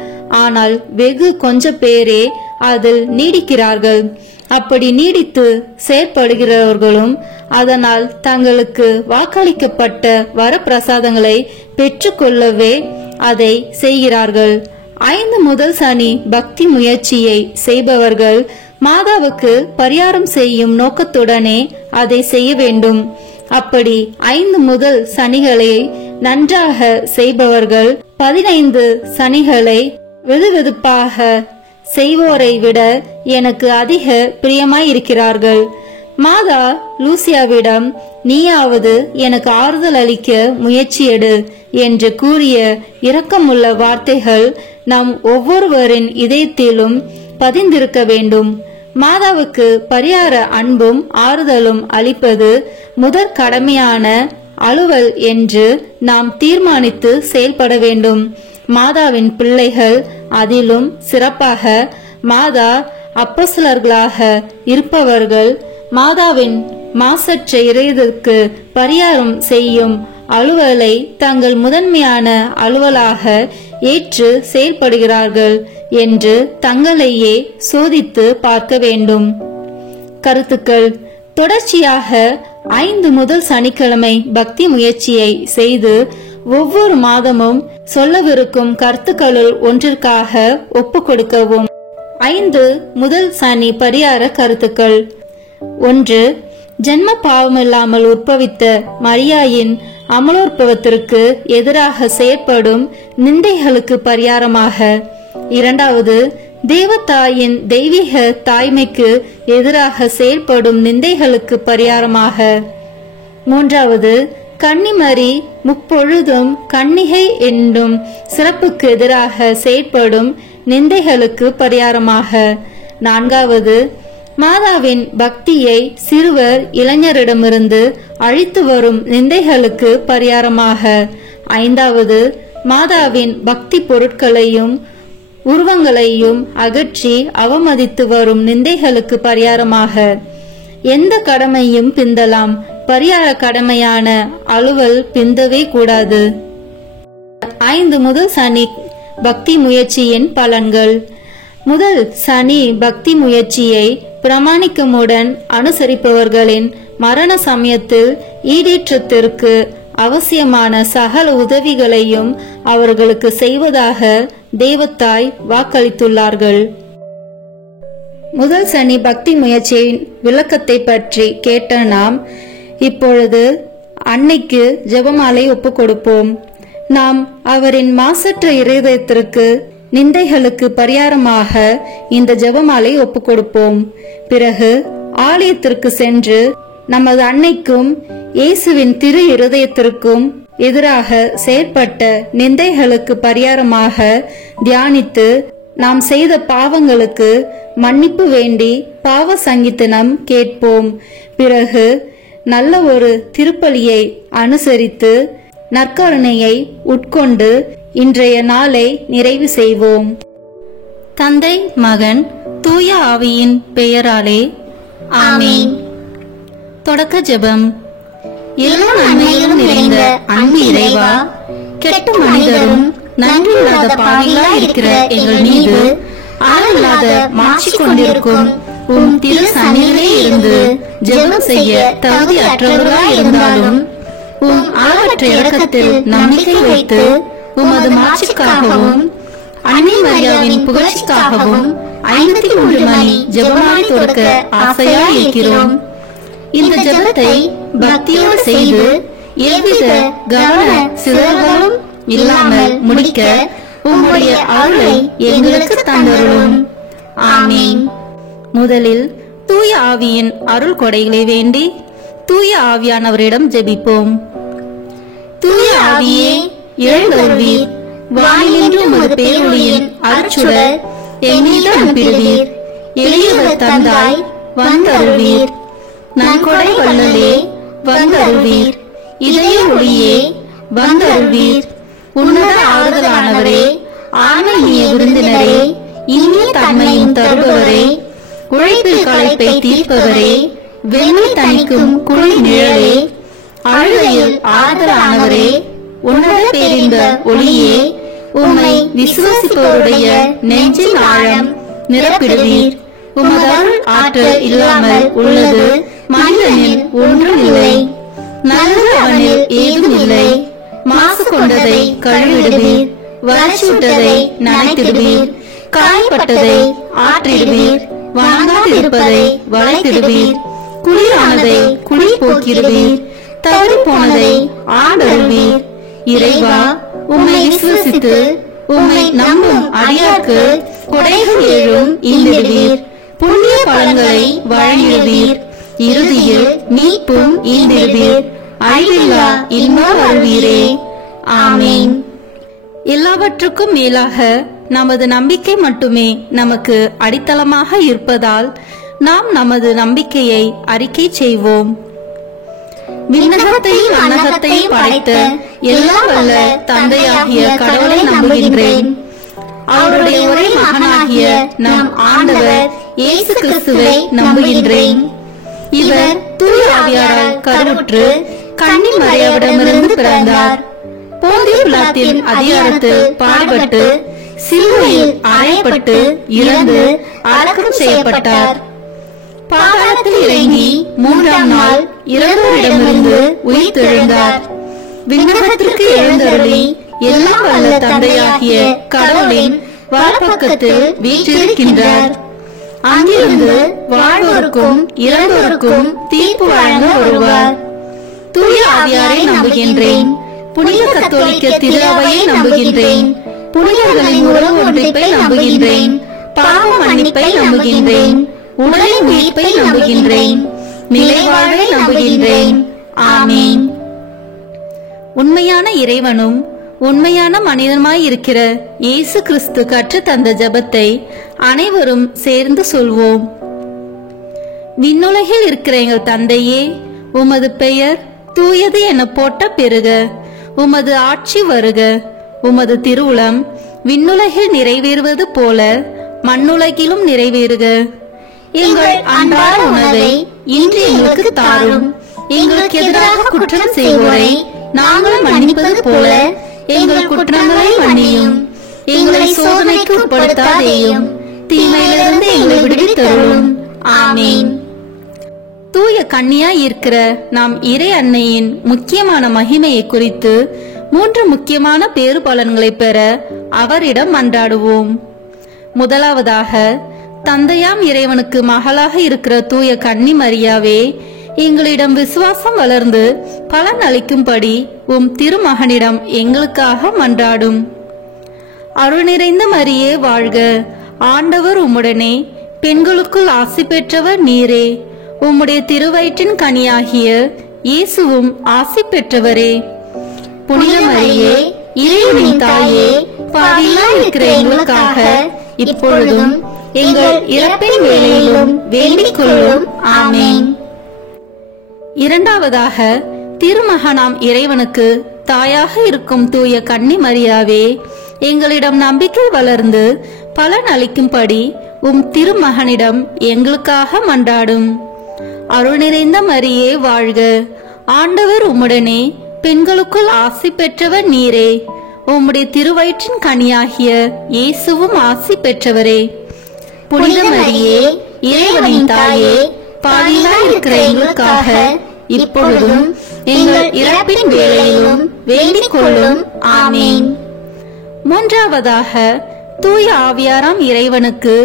ஆனால் வெகு கொஞ்ச பேரே அதில் நீடிக்கிறார்கள். அப்படி நீடித்து செயற்படுகிறவர்களும் அதனால் தங்களுக்கு வாக்களிக்கப்பட்ட வரப்பிரசாதங்களை பெற்றுக்கொள்ளவே அதை செய்கிறார்கள். 5 முதல் சனி பக்தி முயற்சியை செய்பவர்கள் மாதாவுக்கு பரிகாரம் செய்யும் நோக்கத்துடனே அதை செய்ய வேண்டும். அப்படி 5 முதல் சனிகளை நன்றாக செய்பவர்கள் 15 சனிகளை வெதுவெதுப்பாக செய்வோரை விட எனக்கு அதிக பிரியமாயிருக்கிறார்கள். மாதா லூசியாவிடம், நீயாவது எனக்கு ஆறுதல் அளிக்க முயற்சியெடு என்று கூறிய இரக்கமுள்ள வார்த்தைகள் நம் ஒவ்வொருவரின் இதயத்திலும் பதிந்திருக்க வேண்டும். மாதாவுக்கு பரிகார அன்பும் ஆறுதலும் அளிப்பது முதற் கடமையான அலுவல் என்று நாம் தீர்மானித்து செயல்பட வேண்டும். மாதாவின் பிள்ளைகள், அதிலும் சிறப்பாக மாதா அப்போஸ்தலர்களாக இருப்பவர்கள் மாதாவின் மாசற்ற இதயத்திற்கு பரிகாரம் செய்யும் அலுவலை தங்கள் முதன்மையான அலுவலாக ஏற்று செயல்படுகிறார்கள் என்று தங்களையே சோதித்து பார்க்க வேண்டும். கருத்துக்கள். தொடர்ச்சியாக 5 முதல் சனிக்கிழமை பக்தி முயற்சியை செய்து ஒவ்வொரு மாதமும் சொல்லவிருக்கும் கருத்துக்களுள் ஒன்றிற்காக ஒப்புக் கொடுக்கவும். 5 முதல் சனி பரிகார கருத்துக்கள். 1. ஜென்ம பாவமில்லாமல் உற்பவித்த மரியாயின் அமலோற்பவத்திற்கு எதிராக செயற்படும் நிந்தைகளுக்கு பரிகாரமாக. இரண்டாவது, தேவதாயின் தெய்வீக தாய்மைக்கு எதிராக செயல்படும் நிந்தைகளுக்கு பரிகாரமாக. மூன்றாவது, கன்னிமரி முப்பொழுதும் கன்னிகை என்னும் சிறப்புக்கு எதிராக செயற்படும் நிந்தைகளுக்கு பரிகாரமாக. நான்காவது, மாதாவின் பக்தியை சிறுவர் இளைஞரிடமிருந்து அழித்து வரும் நிந்தைகளுக்கு பரிகாரமாக. ஐந்தாவது, மாதாவின் பக்தி பொருட்களையும் உருவங்களையும் அகற்றி அவமதித்து வரும் நிந்தைகளுக்கு பரிகாரமாக. எந்த கடமையும் பிந்தலாம், பரிகார கடமையான அலுவல் பிந்தவே கூடாது. 5 முதல் சனி பக்தி முயற்சியின் பலன்கள். முதல் சனி பக்தி முயற்சியை பிரமாணிக்கமுடன் அனுசரிப்பவர்களின் மரண சமயத்தில் ஈடேற்றத்திற்கு அவசியமான சகல உதவிகளையும் அவர்களுக்கு செய்வதாக தேவத்தாய் வாக்களித்துள்ளார்கள். முதல் சனி பக்தி முயற்சியின் விளக்கத்தை பற்றி கேட்ட நாம் இப்பொழுது அன்னைக்கு ஜெபமாலை ஒப்புக் கொடுப்போம். நாம் அவரின் மாசற்ற இருதயத்திற்கு நிந்தைகளுக்கு பரிகாரமாக இந்த ஜெபமாலை ஒப்புக் கொடுப்போம். பிறகு ஆலயத்திற்கு சென்று நமது அன்னைக்கும் இயேசுவின் திரு இருதயத்திற்கும் எதிராக செயற்பட்ட நிந்தைகளுக்கு பரிகாரமாக தியானித்து நாம் செய்த பாவங்களுக்கு மன்னிப்பு வேண்டி பாவ சங்கீதனம் கேட்போம். பிறகு நல்ல ஒரு திருப்பலியை அனுசரித்து நற்கருணையை உட்கொண்டு இன்றைய நாளை நிறைவு செய்வோம். தந்தை, மகன், தூய ஆவியின் பெயராலே ஆமீன். தொடக்க ஜெபம். எல்லா நன்மையிலும் நிறைந்த அன்பு இறைவா, கெட்ட மனிதரும் நன்றியில்லாத பாவிகளாய் இருக்கிற எங்கள் மீது அளவில்லாத மாட்சி கொண்டிருக்கும் உம் திரு சன்னிதியிலே இருந்து ஜெபம் செய்ய தகுதி அற்றவர்களாய் இருந்தாலும் உம் அளவற்ற இரக்கத்தில் நம்பிக்கை வைத்து உமது மாட்சிக்காகவும் அன்னை மரியாவின் புகழ்ச்சிக்காகவும் 53 மணி ஜெபமாலை தொடுக்க ஆசையாய் இருக்கிறோம். இந்த ஜெபத்தை பக்தியோடு செய்து எவ்வித கவன சிதறல்களும் இல்லாமல் முடிக்க உம்முடைய அருளை எங்களுக்கு தந்தருளும். ஆமீன். முதலில் தூய ஆவியின் அருள் கொடைகளை வேண்டி தூய ஆவியானவரிடம் ஜெபிப்போம். தூய ஆவியே, எழுந்தருள்வீர். வானிலிருந்து உமது பேரொளியின் அருட்சுடர் என் மீது அனுப்பிடுவீர். எளியவர் தந்தாய் வந்தருள்வீர். நன்கொடை வள்ளலே வந்தருள்வீர். இதய ஒளியே வந்தருள்வீர். உன்னத ஆறுதலானவரே, ஆன்மீக விருந்தினரே, இனிய தன்மையும் தருபவரே, உழைப்பில் களைப்பை தீர்ப்பவரே, வெண்மை தணிக்கும் குளிர் நிழலே, அழுகையில் ஆறுதலானவரே, உன்னத பேரின்ப ஒளியே, உம்மை விசுவாசிப்பவருடைய நெஞ்சின் ஆழம் நிரப்பிடுவீர். உமது அருள் ஆற்றல் இல்லாமல் உள்ளது மனிதனில் ஒன்றும் இல்லை. நல்லது அவனில் ஏதும் இல்லை. மாசு கொண்டதை கழுவிடுவீர். வறட்சியுட்டதை நனைத்திடுவீர். காயப்பட்டதை ஆற்றிடுவீர். வாங்காதிருப்பதை வளைத்திடுவீர். குளிரானதை குளிர் போக்கிடுவீர். தவறி போனதை ஆண்டருள்வீர். இறைவா, உம்மை விசுவசித்து உம்மை நம்பும் அடியார்க்கு கொடைகள் ஏழும் ஈந்திடுவீர். புண்ணிய பலன்களை வழங்கிடுவீர். இறுதியில் மீட்பும் ஈந்திடுவீர். அழிவில்லா இன்பம் அருள்வீரே. ஆமீன். எல்லாவற்றுக்கும் மேலாக நமது நம்பிக்கை மட்டுமே நமக்கு அடித்தளமாக இருப்பதால் நாம் நமது நம்பிக்கையை அறிக்கை செய்வோம். விண்ணகத்தையும் அன்னகத்தையும் படைத்த எல்லாம் வல்ல தந்தையாகிய கடவுளை நம்புகின்றேன். அவருடைய ஒரே மகனாகிய நம் ஆண்டவர் இயேசு கிறிஸ்துவை நம்புகின்றேன். இவர் தூய ஆவியாரால் கருவுற்று கன்னி மரியாவிடமிருந்து பிறந்தார். போந்திய பிலாத்தின் அதிகாரத்தில் பாடுபட்டு சிலுவையில் அறையப்பட்டு இறந்து அடக்கம் செய்யப்பட்டார். பாதாளத்தில் இறங்கி 3ஆம் நாள் இறந்தோரிடமிருந்து உயிர் தெழுந்தார். விண்ணகத்திற்கு எழுந்தருளி எல்லாம் வல்ல தந்தையாகிய கடவுளின் வலப்பக்கத்தில் வீற்றிருக்கின்றார். அங்கிருந்து வாழ்வோருக்கும் இறந்தோருக்கும் தீர்ப்பு வழங்க வருவார். தூய ஆவியாரை நம்புகின்றேன். புனித கத்தோலிக்க திரு அவையை நம்புகின்றேன். புனிதர்களின் உறவு ஒன்றிப்பை நம்புகின்றேன். பாவ மன்னிப்பை நம்புகின்றேன். உடலின் உயிர்ப்பை நம்புகின்றேன். நிலைவாழ்வை நம்புகின்றேன். ஆமீன். உண்மையான இறைவனும் உண்மையான மனிதனுமாய் இருக்கிற இயேசு கிறிஸ்து கற்று தந்த ஜெபத்தை அனைவரும் சேர்ந்து சொல்வோம். விண்ணுலகில் இருக்கிற எங்கள் தந்தையே, உமது பெயர் தூயது என போட்ட பெருக. உமது ஆட்சி வருக. உமது திருவுளம் விண்ணுலகில் நிறைவேறுவது போல மண்ணுலகிலும் நிறைவேறுக. எங்கள் அன்றாட உணவை இன்று எங்களுக்கு தாரும். எங்களுக்கு எதிராக குற்றம் செய்வோரை நாங்கள் மன்னிப்பது போல எங்கள் குற்றங்களை மன்னியும். எங்களை சோதனைக்கு உட்படுத்தாதேயும், தீமையிலிருந்து எங்களை விடுவித்தருளும். ஆமீன். தூய கன்னியாய் இருக்கிற நாம் இறை அன்னையின் முக்கியமான மகிமையை குறித்து 3 முக்கியமான பேறு பலன்களை பெற அவரிடம் மன்றாடுவோம். முதலாவதாக, தந்தையாம் இறைவனுக்கு மகளாக இருக்கிற தூய கன்னி மரியாவே, எங்களிடம் விசுவாசம் வளர்ந்து பலன் அளிக்கும்படி உம் திருமகனிடம் எங்களுக்காக மன்றாடும். அருள் நிறைந்த மரியே வாழ்க. ஆண்டவர் உம்முடனே, பெண்களுக்குள் ஆசி பெற்றவர் நீரே. உம்முடைய திருவயிற்றின் கனியாகிய இயேசுவும் ஆசி பெற்றவரே. புனித மரியே, இறைவனின் தாயே, பாவிகளாய் இருக்கிற எங்களுக்காக இப்பொழுதும் எங்கள் இறப்பின் வேளையிலும் வேண்டிக் கொள்ளும். ஆமீன். இரண்டாவதாக, திருமகனாம் இறைவனுக்கு தாயாக இருக்கும் தூய கன்னி மரியாவே, எங்களிடம் நம்பிக்கை வளர்ந்து பலன் அளிக்கும்படி உம் திருமகனிடம் எங்களுக்காக மன்றாடும். அருள் நிறைந்த மரியே வாழ்க. ஆண்டவர் உம்முடனே, பெண்களுக்குள் ஆசி பெற்றவர் நீரே. உம்முடைய திருவயிற்றின் கனியாகிய இயேசுவும் ஆசி பெற்றவரே. புனித மரியே, இறைவனின் தாயே, பாவிகளாய் இருக்கிற எங்களுக்காக இப்பொழுதும் எங்கள் இறப்பின் வேளையிலும் வேண்டிக் கொள்ளும். ஆமீன். மூன்றாவதாக, தூய ஆவியாராம் இறைவனுக்கு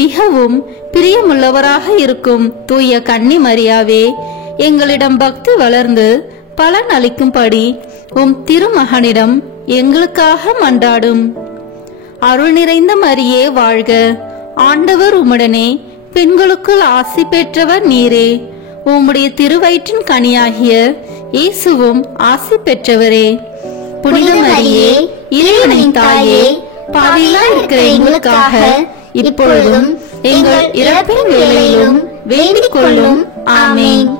மிகவும் பிரியமுள்ளவராக இருக்கும் தூய கன்னி மரியாவே, எங்களிடம் பக்தி வளர்ந்து பலன் அளிக்கும்படி உம் திருமகனிடம் எங்களுக்காக மன்றாடும். அருள் நிறைந்த மரியே வாழ்க. ஆண்டவர் உம்முடனே, பெண்களுக்குள் ஆசி பெற்றவர் நீரே. உம்முடைய திருவயிற்றின் கனியாகிய இயேசுவும் ஆசி பெற்றவரே. புனித மரியே, இறைவனின் தாயே, பாவிகளாய் இருக்கிற எங்களுக்காக இப்பொழுதும் எங்கள் இறப்பின் வேளையிலும் வேண்டிக் கொள்ளும். ஆமீன்.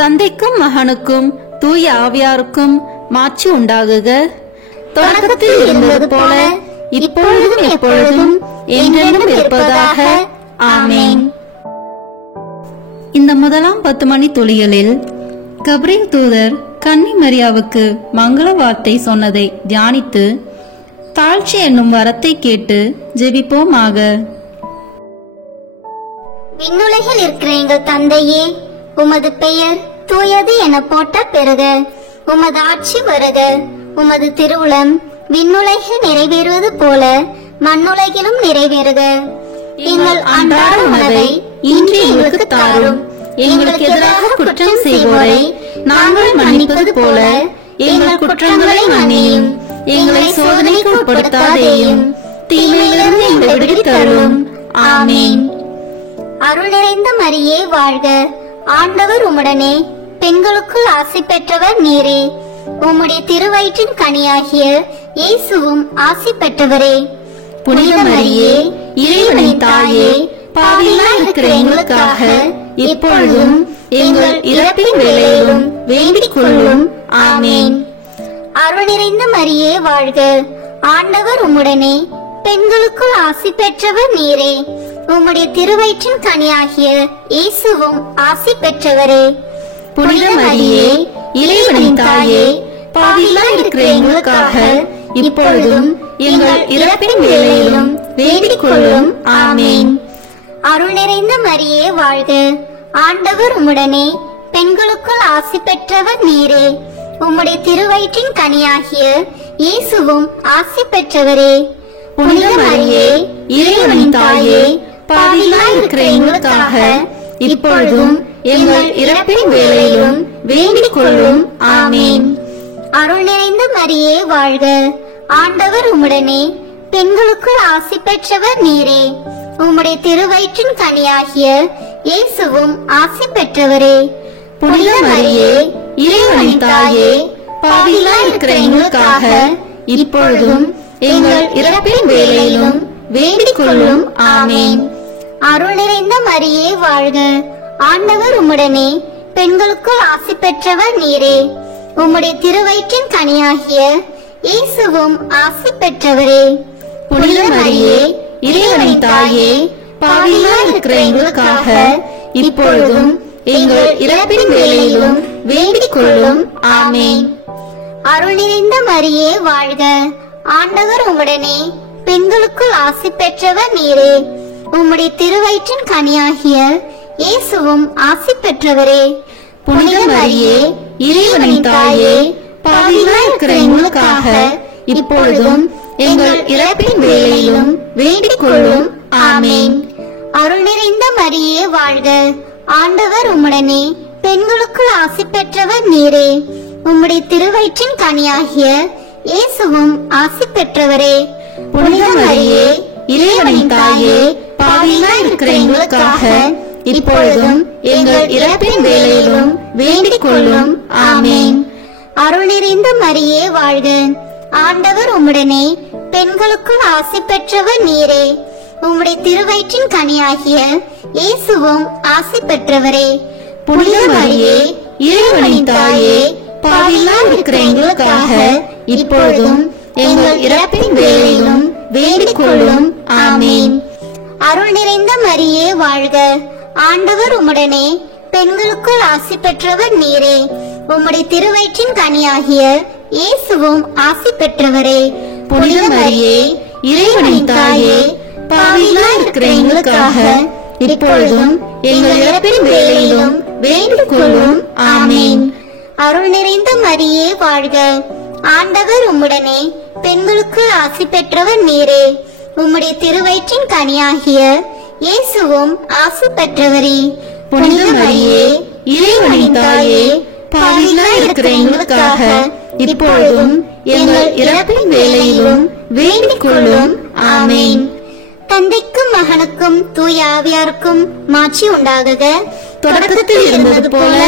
தந்தைக்கும் மகனுக்கும் தூய ஆவியாருக்கும் மாட்சி உண்டாகுக. தொடக்கத்தில் இருந்தது போல இப்பொழுதும் எப்பொழுதும் என்றென்றும் இருப்பதாக. ஆமீன். இந்த முதலாம் 10 மணி துளிகளில் கப்ரியேல் தூதர் கன்னி மரியாவுக்கு மங்கள வார்த்தை சொன்னதை தியானித்து தாழ்ச்சி என்னும் வரத்தை கேட்டு ஜெபிப்போமாக. விண்ணுலகில் இருக்கிற எங்கள் தந்தையே, உமது பெயர் தூயது என போட்ட பெருக. உமது ஆட்சி வருக. உமது திருவுளம் விண்ணுலகில் நிறைவேறுவது போல மண்ணுலகிலும் நிறைவேறுக. எங்கள் அன்றாட உணவை இன்று எங்களுக்கு தாரும். எங்களுக்கு எதிராக குற்றம் செய்வோரை நாங்கள் மன்னிப்பது போல எங்கள் குற்றங்களை மன்னியும். எங்களை சோதனைக்கு உட்படுத்தாதேயும், தீமையிலிருந்து எங்களை விடுவித்தருளும். ஆமீன். அருள் நிறைந்த மரியே வாழ்க. ஆண்டவர் உம்முடனே, பெண்களுக்குள் ஆசி பெற்றவர் நீரே. உம்முடைய திருவயிற்றின் கனியாகிய இயேசுவும் ஆசி பெற்றவரே. புனித மரியே, இறைவனின் தாயே, பாவிகளாய் இருக்கிற எங்களுக்காக இப்பொழுதும் எங்கள் இறப்பின் வேளையிலும் வேண்டிக் கொள்ளும். ஆமீன். அருள் நிறைந்த மரியே வாழ்க. ஆண்டவர் உம்முடனே, பெண்களுக்குள் ஆசி பெற்றவர் நீரே. உம்முடைய திருவயிற்றின் கனியாகிய இயேசுவும் ஆசி பெற்றவரே. புனித மரியே, இறைவனின் தாயே, பாவிகளாய் இருக்கிற எங்களுக்காக இப்பொழுதும் எங்கள் இறப்பின் வேளையிலும் வேண்டிக் கொள்ளும். ஆமீன். அருள் நிறைந்த மரியே வாழ்க. ஆண்டவர் உம்முடனே, பெண்களுக்குள் ஆசி பெற்றவர் நீரே. உம்முடைய திருவயிற்றின் கனியாகிய இயேசுவும் ஆசி பெற்றவரே. புனித மரியே, இறைவனின் தாயே, பாவிகளாய் இருக்கிற எங்களுக்காக இப்பொழுதும் எங்கள் இறப்பின் வேளையிலும் வேண்டிக் கொள்ளும். ஆமேன். அருள் நிறைந்த மரியே வாழ்க, ஆண்டவர் உம்முடனே, பெண்களுக்குள் ஆசி பெற்றவர் நீரே. உம்முடைய திருவயிற்றின் கனியாகிய இயேசுவும் ஆசி பெற்றவரே. புனித மரியே, இறைவனின் தாயே, பாவிகளாய் இருக்கிற எங்களுக்காக இப்பொழுதும் எங்கள் இறப்பின் வேளையிலும் வேண்டிக் கொள்ளும். ஆமேன். அருள் நிறைந்த மரியே வாழ்க, ஆண்டவர் உம்முடனே, பெண்களுக்குள் ஆசி பெற்றவர் நீரே. உம்முடைய திருவயிற்றின் கனியாகிய இயேசுவும் ஆசி பெற்றவரே. புனித மரியே, இறைவனின் தாயே, பாவிகளாய் இருக்கிற எங்களுக்காக இப்பொழுதும் எங்கள் இறப்பின் வேளையிலும் வேண்டிக் கொள்ளும். ஆமேன். அருள் நிறைந்த மரியே வாழ்க, ஆண்டவர் உம்முடனே, பெண்களுக்குள் ஆசி பெற்றவர் நீரே. உம்முடைய திருவயிற்றின் கனியாகிய இயேசுவும் ஆசி பெற்றவரே. புனித மரியே, இறைவனின் தாயே, பாவிகளாய் இருக்கிற எங்களுக்காக இப்பொழுதும் எங்கள் இறப்பின் வேளையிலும் வேண்டிக் கொள்ளும். ஆமேன். அருள் நிறைந்த மரியே வாழ்க, ஆண்டவர் உம்முடனே, பெண்களுக்குள் ஆசி பெற்றவர் நீரே. உம்முடைய திருவயிற்றின் கனியாகிய இயேசுவும் ஆசி பெற்றவரே. புனித மரியே, இறைவனின் தாயே, பாவிகளாய் இருக்கிற எங்களுக்காக இப்பொழுதும் எங்கள் இறப்பின் வேளையிலும் வேண்டிக் கொள்ளும். ஆமேன். அருள் நிறைந்த மரியே வாழ்க, ஆண்டவர் உம்முடனே, பெண்களுக்குள் ஆசி பெற்றவர் நீரே. உம்முடைய திருவயிற்றின் கனியாகிய இயேசுவும் ஆசி பெற்றவரே. புனித மரியே, இறைவனின் தாயே, பாவிகளாய் இருக்கிற எங்களுக்காக இப்பொழுதும் எங்கள் இறப்பின் வேளையிலும் வேண்டிக் கொள்ளும். ஆமேன். அருள் நிறைந்த மரியே வாழ்க, ஆண்டவர் உம்முடனே, பெண்களுக்குள் ஆசி பெற்றவர் நீரே. உம்முடைய திருவயிற்றின் கனியாகிய இயேசுவும் ஆசி பெற்றவரே. புனித மரியே, இறைவனின் தாயே, பாவிகளாய் இருக்கிற எங்களுக்காக இப்பொழுதும் எங்கள் இறப்பின் வேளையிலும் வேண்டிக் கொள்ளும். ஆமேன். அருள் நிறைந்த மரியே வாழ்க, ஆண்டவர் உம்முடனே, பெண்களுக்குள் ஆசி பெற்றவர் நீரே. உம்முடைய திருவயிற்றின் கனியாகிய இயேசுவும் ஆசி பெற்றவரே. புனித மரியே, இறைவனின் தாயே, பாவிகளாய் இருக்கிற எங்களுக்காக இப்பொழுதும் எங்கள் இறப்பின் வேளையிலும் வேண்டிக் கொள்ளும். ஆமேன். தந்தைக்கும் மகனுக்கும் தூய ஆவியாருக்கும் மாட்சி உண்டாகுக. தொடக்கத்தில் இருந்தது போல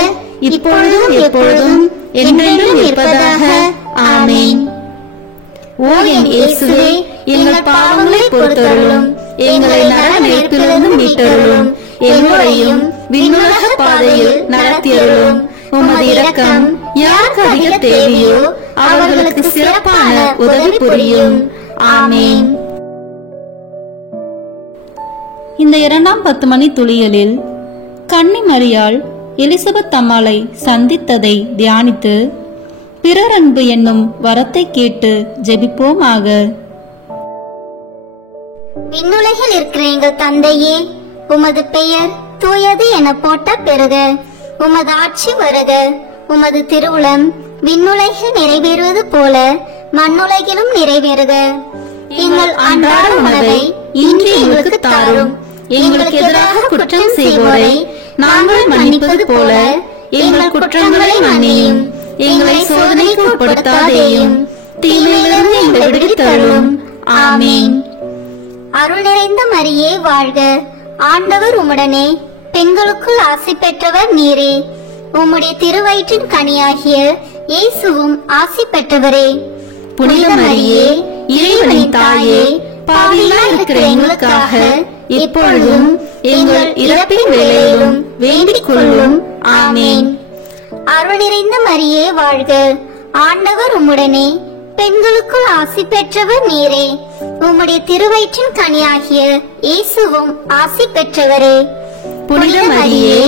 இப்பொழுதும் எப்பொழுதும் என்றென்றும் இருப்பதாக. ஆமேன். ஓ என் இயேசுவே, எங்கள் பாவங்களை பொறுத்தருளும், எங்களை நரக நெருப்பிலிருந்து மீட்டருளும், எங்களையும் விண்ணுலக பாதையில் நடத்தியருளும். உமது இரக்கம் யாருக்கு அதிக தேவையோ அவர்களுக்கு சிறப்பான உதவி புரியும். ஆமேன். இந்த 2ஆம் 10 மணி துளியலில் கன்னி மரியாள் எலிசபெத் அம்மாளை சந்தித்ததை தியானித்து பிறர் அன்பு என்னும் வரத்தை கேட்டு ஜெபிப்போமாக. விண்ணுலகில் இருக்கிற எங்கள் தந்தையே, உமது பெயர் தூயது என போட்ட பெறுக. உமது ஆட்சி வருக. உமது திருவுளம் விண்ணுலகில் நிறைவேறுவது போல மண்ணுலகிலும் நிறைவேறுக. எங்கள் அன்றாட உணவை இன்று எங்களுக்கு தாரும். எங்களுக்கு எதிராக குற்றம் செய்வோரை நாங்கள் மன்னிப்பது போல எங்கள் குற்றங்களை மன்னியும். எங்களை சோதனைக்கு உட்படுத்தாதேயும், தீமையிலிருந்து எங்களை விடுவித்தருளும். ஆமேன். அருள் நிறைந்த மரியே வாழ்க, ஆண்டவர் உம்முடனே, பெண்களுக்குள் ஆசி பெற்றவர் நீரே. உம்முடைய திருவயிற்றின் கனியாகிய இயேசுவும் ஆசி பெற்றவரே. புனித மரியே, இறைவனின் தாயே, பாவிகளாய் இருக்கிற எங்களுக்காக இப்பொழுதும் எங்கள் இறப்பின் வேளையிலும் வேண்டிக் கொள்ளும். ஆமேன். அருள் நிறைந்த மரியே வாழ்க, ஆண்டவர் உம்முடனே, பெண்களுக்குள் ஆசி பெற்றவர் நீரே. உம்முடைய திருவயிற்றின் கனியாகிய இயேசுவும் ஆசி பெற்றவரே. புனித மரியே,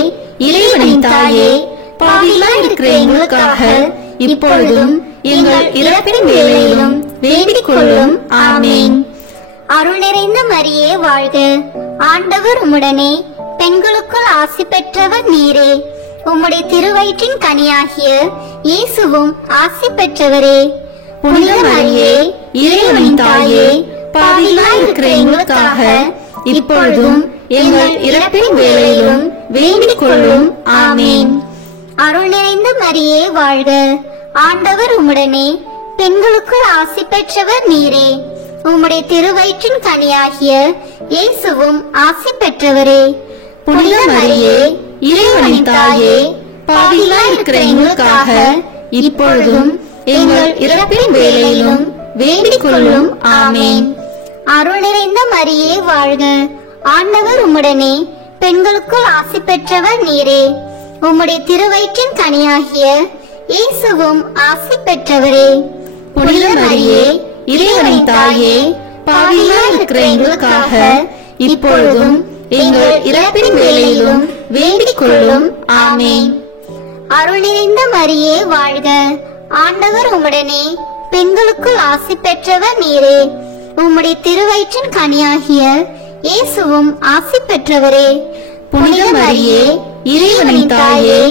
இறைவனின் தாயே, பாவிகளாய் இருக்கிற எங்களுக்காக இப்பொழுதும் எங்கள் இறப்பின் வேளையிலும் வேண்டிக் கொள்ளும். ஆமேன். அருள் நிறைந்த மரியே வாழ்க, ஆண்டவர் உம்முடனே, பெண்களுக்குள் ஆசி பெற்றவர் நீரே. உம்முடைய திருவயிற்றின் கனியாகிய இயேசுவும் ஆசி பெற்றவரே. புனித மரியே, இறைவனின் தாயே, பாவிகளாய் இருக்கிற எங்களுக்காக இப்பொழுதும் எங்கள் இறப்பின் வேளையிலும் வேண்டிக் கொள்ளும். ஆமேன். அருள் நிறைந்த மரியே வாழ்க, ஆண்டவர் உம்முடனே, பெண்களுக்குள் ஆசி பெற்றவர் நீரே. உம்முடைய திருவயிற்றின் கனியாகிய இயேசுவும் ஆசி பெற்றவரே. புனித மரியே, இறைவனின் தாயே, பாவிகளாய் இருக்கிற எங்களுக்காக இப்பொழுதும் எங்கள் இறப்பின் வேளையிலும் வேண்டிக் கொள்ளும். ஆமேன். அருள் நிறைந்த மரியே வாழ்க, ஆண்டவர் உம்முடனே, பெண்களுக்குள் ஆசி பெற்றவர் நீரே. உம்முடைய திருவயிற்றின் கனியாகிய இயேசுவும் ஆசி பெற்றவரே. புனித மரியே, இறைவனின் தாயே, பாவிகளாய் இருக்கிற எங்களுக்காக இப்பொழுதும் எங்கள் இறப்பின் வேளையிலும் வேண்டிக் கொள்ளும். ஆமேன். அருள் நிறைந்த மரியே வாழ்க, ஆண்டவர் உம்முடனே, பெண்களுக்குள் ஆசி பெற்றவர் நீரே. உம்முடைய திருவயிற்றின் கனியாகிய இயேசுவும் ஆசி பெற்றவரே. புனித மரியே, இறைவனின் தாயே,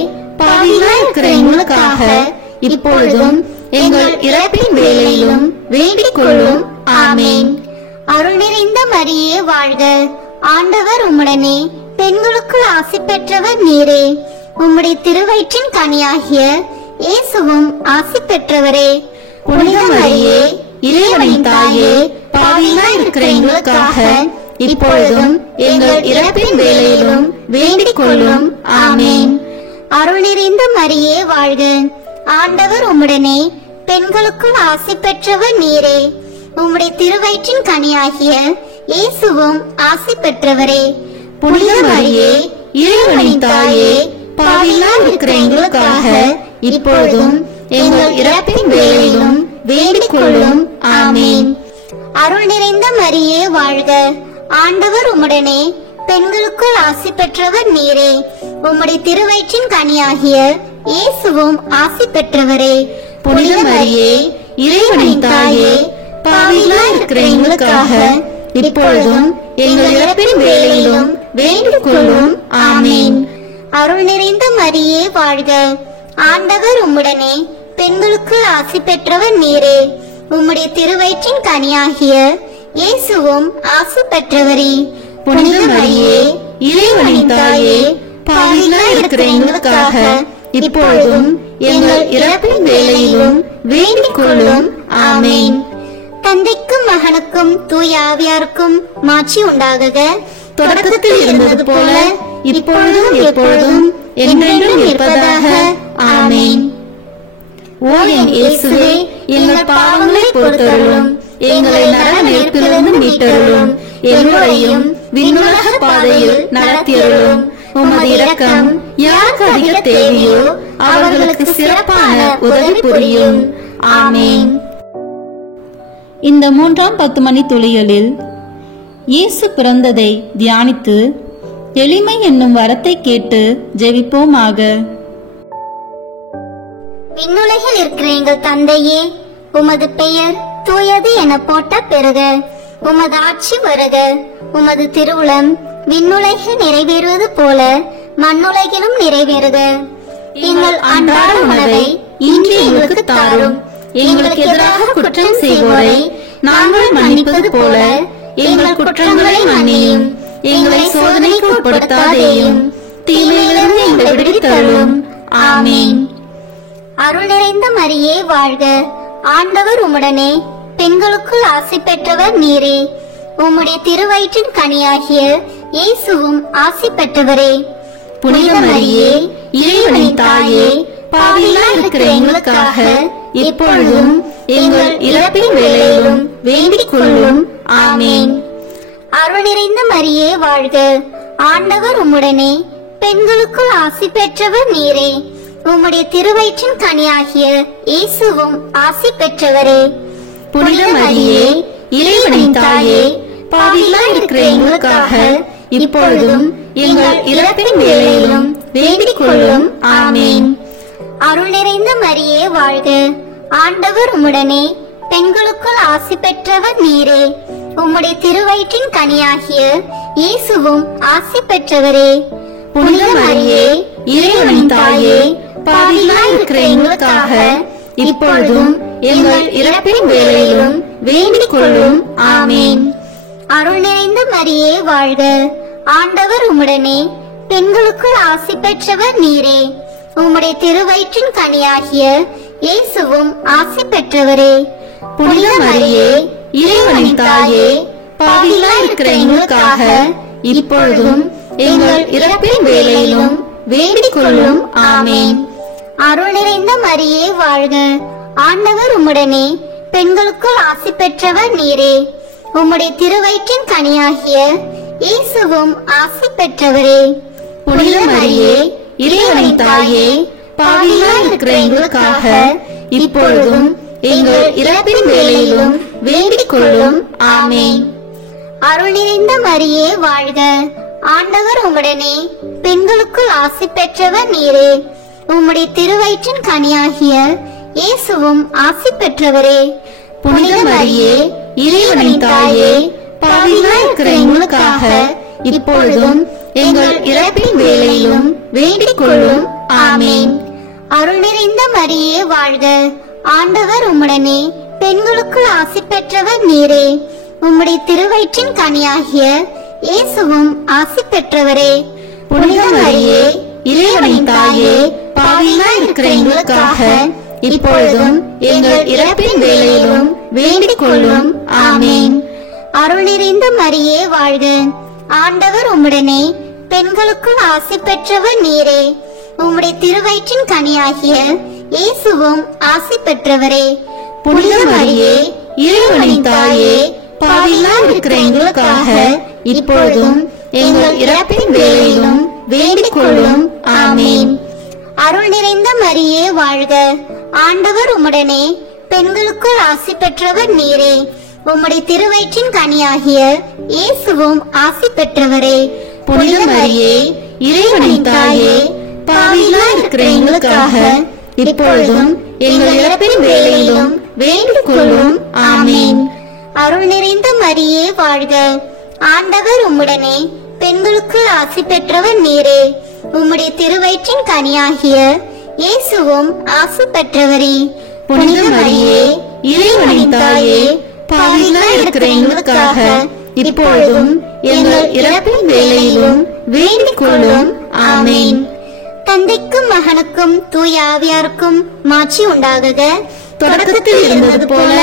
பாவிகளாய் இருக்கிற எங்களுக்காக இப்பொழுதும் எங்கள் இறப்பின் வேளையிலும் வேண்டிக் கொள்ளும். ஆமேன். அருள் நிறைந்த மரியே வாழ்க, ஆண்டவர் உம்முடனே, பெண்களுக்குள் ஆசி பெற்றவர் நீரே. உம்முடைய திருவயிற்றின் கனியாகிய இயேசுவும் ஆசி பெற்றவரே. புனித மரியே, இறைவனின் தாயே, பாவிகளாய் இருக்கிற எங்களுக்காக இப்பொழுதும் எங்கள் இறப்பின் வேளையிலும் வேண்டிக் கொள்ளும். ஆமேன். அருள் நிறைந்த மரியே வாழ்க, ஆண்டவர் உம்முடனே, பெண்களுக்குள் ஆசி பெற்றவர் நீரே. உம்முடைய திருவயிற்றின் கனியாகிய இயேசுவும் ஆசி பெற்றவரே. புனித மரியே, இறைவனின் தாயே, பாவிகளாய் இருக்கிற எங்களுக்காக இப்பொழுதும் எங்கள் இறப்பின் வேளையிலும் வேண்டிக் கொள்ளும். ஆமேன். அருள் நிறைந்த மரியே வாழ்க, ஆண்டவர் உம்முடனே, பெண்களுக்குள் ஆசி பெற்றவர் நீரே. உம்முடைய திருவயிற்றின் கனியாகிய இயேசுவும் ஆசி பெற்றவரே. புனித மரியே, இறைவனின் தாயே, பாவிகளாய் இருக்கிற எங்களுக்காக இப்பொழுதும் எங்கள் இறப்பின் வேளையிலும் வேண்டிக் கொள்ளும். ஆமேன். அருள் நிறைந்த மரியே வாழ்க, ஆண்டவர் உம்முடனே, பெண்களுக்குள் ஆசி பெற்றவர் நீரே. உம்முடைய திருவயிற்றின் கனியாகிய இயேசுவும் ஆசி பெற்றவரே. புனித மரியே, இறைவனின் தாயே, பாவிகளாய் இருக்கிற எங்களுக்காக இப்பொழுதும் எங்கள் இறப்பின் வேளையிலும் வேண்டிக் கொள்ளும். ஆமேன். தந்தைக்கும் மகனுக்கும் தூய ஆவியாருக்கும் மாட்சி உண்டாகுக. தொடக்கத்தில் இருந்தது போல இப்பொழுதும் எப்பொழுதும் என்றென்றும் இருப்பதாக. ஆமேன். ஓ என் இயேசுவே, எங்கள் பாவங்களை பொறுத்தருளும், எங்களை நரக நெருப்பிலிருந்து மீட்டருளும், எல்லோரையும் விண்ணுலக பாதையில் நடத்தியருளும். உமது இரக்கம் யாருக்கு அதிக தேவையோ அவர்களுக்கு சிறப்பான உதவி புரியும். ஆமேன். இந்த 3ஆம் 10 மணி துளிகளில் இயேசு பிறந்ததை தியானித்து எளிமை என்னும் வரத்தை கேட்டு ஜெபிப்போமாக. விண்ணுலகில் இருக்கிற எங்கள் தந்தையே, உமது பெயர் தூயது என போட்ட பெறுக. உமது ஆட்சி வருக. உமது திருவுளம் விண்ணுலகில் நிறைவேறுவது போல மண்ணுலகிலும் நிறைவேறுக. எங்கள் அன்றாட உணவை இன்று எங்களுக்கு தாரும். எங்களுக்கு எதிராக குற்றம் செய்வோரை நாங்கள் மன்னிப்பது போல எங்கள் குற்றங்களை மன்னியும். எங்களை சோதனைக்கு உட்படுத்தாதேயும், தீமையிலிருந்து எங்களை விடுவித்தருளும். ஆமேன். அருள் நிறைந்த மரியே வாழ்க, ஆண்டவர் உம்முடனே, பெண்களுக்குள் ஆசி பெற்றவர் நீரே. உம்முடைய திருவயிற்றின் கனியாகிய இயேசுவும் ஆசி பெற்றவரே. புனித மரியே, இறைவனின் தாயே, பாவிகளாய் இருக்கிற எங்களுக்காக இப்பொழுதும் எங்கள் இறப்பின் வேளையிலும் வேண்டிக் கொள்ளும். ஆமேன். அருள் நிறைந்த மரியே வாழ்க, ஆண்டவர் உம்முடனே, பெண்களுக்குள் ஆசி பெற்றவர் நீரே. உம்முடைய திருவயிற்றின் கனியாகிய இயேசுவும் ஆசி பெற்றவரே. புனித மரியே, இறைவனின் தாயே, பாவிகளாய் இருக்கிற எங்களுக்காக இப்பொழுதும் எங்கள் இறப்பின் வேளையிலும் வேண்டிக் கொள்ளும். ஆமேன். அருள் நிறைந்த மரியே வாழ்க, ஆண்டவர் உம்முடனே, பெண்களுக்குள் ஆசி பெற்றவர் நீரே. உம்முடைய திருவயிற்றின் கனியாகிய இயேசுவும் ஆசி பெற்றவரே. புனித மரியே, இறைவனின் தாயே, பாவிகளாய் இருக்கிற எங்களுக்காக இப்பொழுதும் எங்கள் இறப்பின் வேளையிலும் வேண்டிக் கொள்ளும். ஆமேன். அருள் நிறைந்த மரியே வாழ்க, ஆண்டவர் உம்முடனே பெண்களுக்குள் ஆசி பெற்றவர் நீரே. உம்முடைய திருவயிற்றின் கனியாகிய இயேசுவும் ஆசி பெற்றவரே. புனித மரியே, இறைவனின் தாயே, பாவிகளாய் இருக்கிற எங்களுக்காக இப்பொழுதும் எங்கள் இறப்பின் வேளையிலும் வேண்டிக் கொள்ளும். ஆமேன். அருள் நிறைந்த மரியே வாழ்க. ஆண்டவர் உம்முடனே பெண்களுக்குள் ஆசி பெற்றவர் நீரே. உம்முடைய திருவயிற்றின் கனியாகிய இயேசுவும் ஆசி பெற்றவரே. புனித மரியே, இறைவனின் தாயே, பாவிகளாய் இருக்கிற எங்களுக்காக இப்பொழுதும் எங்கள் இறப்பின் வேளையிலும் வேண்டிக் கொள்ளும். ஆமேன். அருள் நிறைந்த மரியே வாழ்க. ஆண்டவர் உம்முடனே பெண்களுக்குள் ஆசி பெற்றவர் நீரே. உம்முடைய திருவயிற்றின் கனியாகிய இயேசுவும் ஆசி பெற்றவரே. புனித மரியே, இறைவனின் தாயே, பாவிகளாய் இருக்கிற எங்களுக்காக இப்பொழுதும் எங்கள் இறப்பின் வேளையிலும் வேண்டிக் கொள்ளும். ஆமேன். அருள் நிறைந்த மரியே வாழ்க. ஆண்டவர் உம்முடனே பெண்களுக்குள் ஆசி பெற்றவர் நீரே. உம்முடைய திருவயிற்றின் கனியாகிய இயேசுவும் ஆசி பெற்றவரே. புனித மரியே, இறைவனின் தாயே, பாவிகளாய் இருக்கிற எங்களுக்காக இப்பொழுதும் எங்கள் இறப்பின் வேளையிலும் வேண்டிக் கொள்ளும். ஆமேன். அருள் நிறைந்த மரியே வாழ்க. ஆண்டவர் உம்முடனே பெண்களுக்குள் ஆசி பெற்றவர் நீரே. உம்முடைய திருவயிற்றின் கனியாகிய இயேசுவும் ஆசி பெற்றவரே. புனித மரியே, இறைவனின் தாயே, பாவிகளாய் இருக்கிற எங்களுக்காக இப்பொழுதும் எங்கள் இறப்பின் வேளையிலும் வேண்டிக் கொள்ளும். ஆமேன். அருள் நிறைந்த மரியே வாழ்க. ஆண்டவர் உம்முடனே பெண்களுக்குள் ஆசி பெற்றவர் நீரே. உம்முடைய திருவயிற்றின் கனியாகிய இயேசுவும் ஆசி பெற்றவரே. புனித மரியே, இறைவனின் தாயே, பாவிகளாய் இருக்கிற எங்களுக்காக இப்பொழுதும் எங்கள் இறப்பின் வேளையிலும் வேண்டிக் கொள்ளும். ஆமேன். அருள் நிறைந்த மரியே வாழ்க. ஆண்டவர் உம்முடனே பெண்களுக்குள் ஆசி பெற்றவர் நீரே. உம்முடைய திருவயிற்றின் கனியாகிய இயேசுவும் ஆசி பெற்றவரே. புனித மரியே, இறைவனின் தாயே, பாவிகளாய் இருக்கிற எங்களுக்காக இப்பொழுதும் எங்கள் இறப்பின் வேளையிலும் வேண்டிக் கொள்ளும். ஆமேன். தந்தைக்கும் மகனுக்கும் தூய ஆவியாருக்கும் மாட்சி உண்டாகுக. தொடக்கத்தில் இருந்தது போல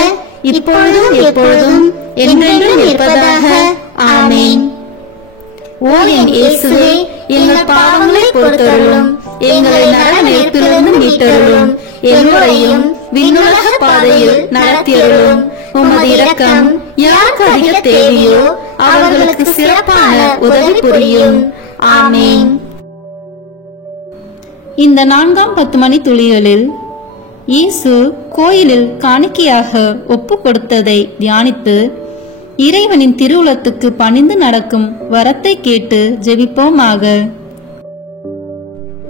இப்பொழுதும் எப்பொழுதும் என்றென்றும் இருப்பதாக. ஆமேன். ஓ என் இயேசுவே, எங்கள் பாவங்களை பொறுத்தருளும், எங்களை நரக நெருப்பிலிருந்து மீட்டருளும், எங்களையும் விண்ணுலக பாதையில் நடத்தியருளும். உமது இரக்கம் யாருக்கு அதிக தேவையோ அவர்களுக்கு சிறப்பான உதவி புரியும். ஆமேன். இந்த 4ஆம் 10 மணி துளிகளில் இயேசு கோயிலில் காணிக்கையாக ஒப்பு கொடுத்ததை தியானித்து இறைவனின் திருவுளத்துக்கு பணிந்து நடக்கும் வரத்தை கேட்டு ஜெபிப்போமாக.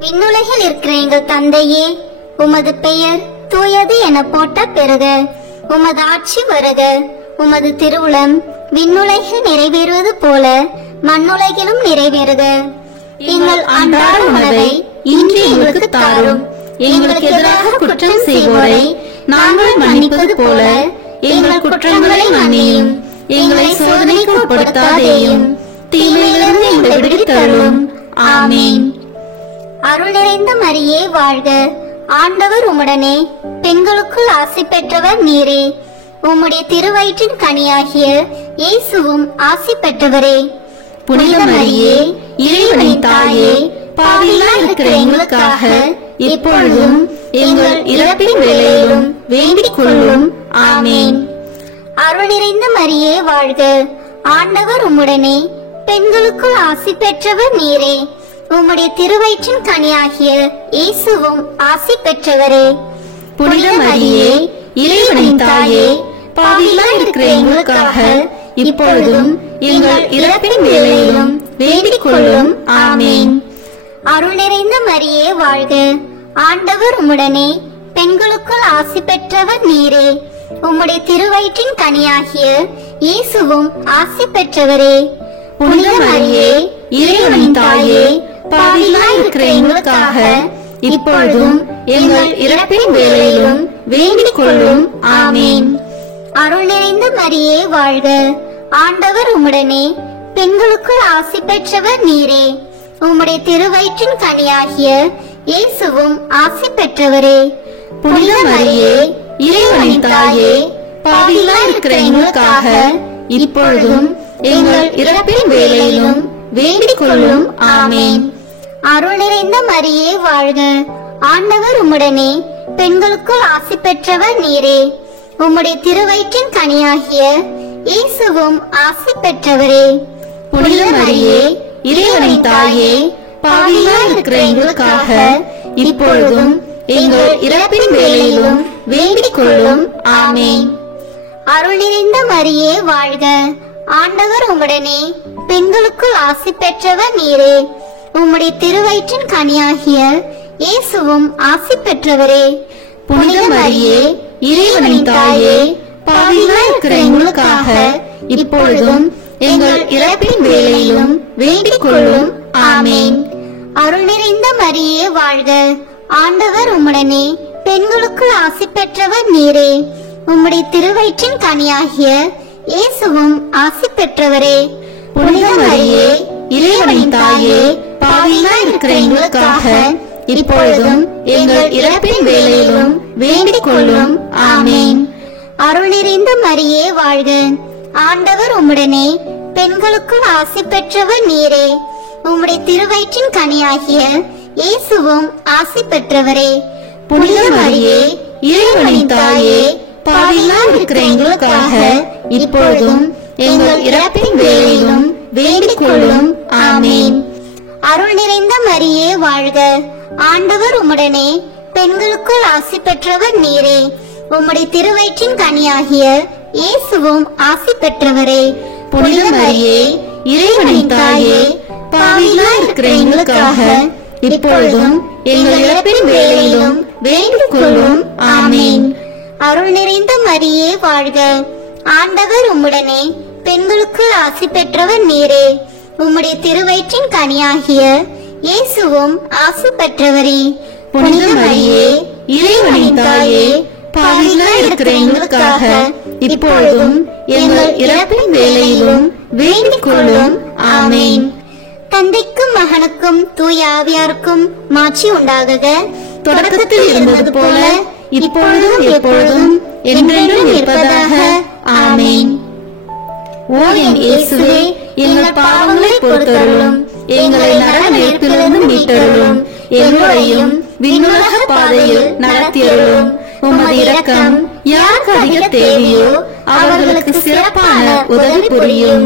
விண்ணுலகில் இருக்கிற எங்கள் தந்தையே, உமது பெயர் தூயது என போட்ட பெறுக. உமது ஆட்சி வருக. உமது திருவுளம் விண்ணுலகில் நிறைவேறுவது போல மண்ணுலகிலும் நிறைவேறுக. எங்கள் அன்றாட உணவை இன்று எங்களுக்கு தாரும். எங்களுக்கு எதிராக குற்றம் செய்வோரை நாங்கள் மன்னிப்பது போல எங்கள் குற்றங்களை மன்னியும். எங்களை சோதனைக்கு உட்படுத்தாதேயும், தீமையிலிருந்து எங்களை விடுவித்தருளும். ஆமேன். அருள் நிறைந்த மரியே வாழ்க. ஆண்டவர் உம்முடனே பெண்களுக்குள் ஆசி பெற்றவர் நீரே. உம்முடைய திருவயிற்றின் கனியாகிய இயேசுவும் ஆசி பெற்றவரே. புனித மரியே, இறைவனின் தாயே, பாவிகளாய் இருக்கிற எங்களுக்காக இப்பொழுதும் எங்கள் இறப்பின் வேளையிலும் வேண்டிக் கொள்ளும். ஆமேன். அருள் நிறைந்த மரியே வாழ்க. ஆண்டவர் உம்முடனே பெண்களுக்குள் ஆசி பெற்றவர் நீரே. உம்முடைய திருவயிற்றின் கனியாகிய இயேசுவும் ஆசி பெற்றவரே. புனித மரியே, இறைவனின் தாயே, பாவிகளாய் இருக்கிற எங்களுக்காக இப்பொழுதும் எங்கள் இறப்பின் வேளையிலும் வேண்டிக் கொள்ளும். ஆமேன். அருள் நிறைந்த மரியே வாழ்க. ஆண்டவர் உம்முடனே பெண்களுக்குள் ஆசி பெற்றவர் நீரே. உம்முடைய திருவயிற்றின் கனியாகிய இயேசுவும் ஆசி பெற்றவரே. புனித மரியே, இறைவனின் தாயே, பாவிகளாய் இருக்கிற எங்களுக்காக இப்பொழுதும் எங்கள் இறப்பின் வேளையிலும் வேண்டிக் கொள்ளும். ஆமேன். அருள் நிறைந்த மரியே வாழ்க. ஆண்டவர் உம்முடனே பெண்களுக்குள் ஆசி பெற்றவர் நீரே. உம்முடைய திருவயிற்றின் கனியாகிய இயேசுவும் ஆசி பெற்றவரே. புனித மரியே, இறைவனின் தாயே, பாவிகளாய் இருக்கிற எங்களுக்காக இப்பொழுதும் எங்கள் இறப்பின் வேளையிலும் வேண்டிக் கொள்ளும். ஆமென். அருள் நிறைந்த மரியே வாழ்க. ஆண்டவர் உம்முடனே, பெண்களுக்குள் ஆசி பெற்றவர் நீரே. உம்முடைய திருவயிற்றின் கனியாகிய இயேசுவும் ஆசி பெற்றவரே. புனித மரியே, இறைவனின் தாயே, பாவிகளாய் இருக்கிற எங்களுக்காக இப்பொழுதும் எங்கள் இறப்பின் வேளையிலும் வேண்டிக் கொள்ளும். ஆமென். அருள் நிறைந்த மரியே வாழ்க. ஆண்டவர் உம்முடனே, பெண்களுக்குள் ஆசி பெற்றவர் நீரே. உம்முடைய திருவயிற்றின் கனியாகிய இயேசுவும் ஆசி பெற்றவரே. புனித மரியே, இறைவனின் தாயே, பாவிகளாய் இருக்கிற எங்களுக்காக இப்பொழுதும் எங்கள் இறப்பின் வேளையிலும் வேண்டிக் கொள்ளும். ஆமென். அருள் நிறைந்த மரியே வாழ்க. ஆண்டவர் உம்முடனே, பெண்களுக்குள் ஆசி பெற்றவர் நீரே. உம்முடைய திருவயிற்றின் கனியாகிய இயேசுவும் ஆசி பெற்றவரே. புனித மரியே, இறைவனின் தாயே, பாவிகளாய் இருக்கிற எங்களுக்காக இப்பொழுதும் எங்கள் இறப்பின் வேளையிலும் வேண்டிக் கொள்ளும். ஆமென். அருள் நிறைந்த மரியே வாழ்க. ஆண்டவர் உம்முடனே, பெண்களுக்குள் ஆசி பெற்றவர் நீரே. உம்முடைய திருவயிற்றின் கனியாகிய இயேசுவும் ஆசி பெற்றவரே. புனித மரியே, இறைவனின் தாயே, பாவிகளாய் இருக்கிற எங்களுக்காக இப்பொழுதும் எங்கள் இறப்பின் வேளையிலும் வேண்டிக் கொள்ளும். ஆமென். அருள் நிறைந்த மரியே வாழ்க. ஆண்டவர் உம்முடனே, பெண்களுக்குள் ஆசி பெற்றவர் நீரே. உம்முடைய திருவயிற்றின் கனியாகிய இயேசுவும் ஆசி பெற்றவரே. புனித மரியே, இறைவனின் தாயே, பாவிகளாய் இருக்கிற எங்களுக்காக இப்பொழுதும் எங்கள் இறப்பின் வேளையிலும் வேண்டிக் கொள்ளும். ஆமென். அருள் நிறைந்த மரியே வாழ்க. ஆண்டவர் உம்முடனே, பெண்களுக்குள் ஆசி பெற்றவர் நீரே. உம்முடைய திருவயிற்றின் கனியாகிய இயேசுவும் ஆசி பெற்றவரே. புனித மரியே, இறைவனின் தாயே, பாவிகளாய் இருக்கிற எங்களுக்காக இப்பொழுதும் எங்கள் இறப்பின் வேளையிலும் வேண்டிக் கொள்ளும். ஆமென். தந்தைக்கும் மகனுக்கும் தூய ஆவியாருக்கும் மாட்சி உண்டாகுக. தொடக்கத்தில் இருந்தது போல இப்பொழுதும் எப்பொழுதும் என்றென்றும் இருப்பதாக. ஆமென். ஓ என் இயேசுவே, எங்கள் பாவங்களை பொறுத்தருளும், எங்களை நரக நெருப்பிலிருந்து மீட்டருளும், எங்களையும் விண்ணுலக பாதையில் நடத்தியருளும். உமது இரக்கம் யாருக்கு அதிக தேவையோ அவர்களுக்கு சிறப்பான உதவி புரியும்.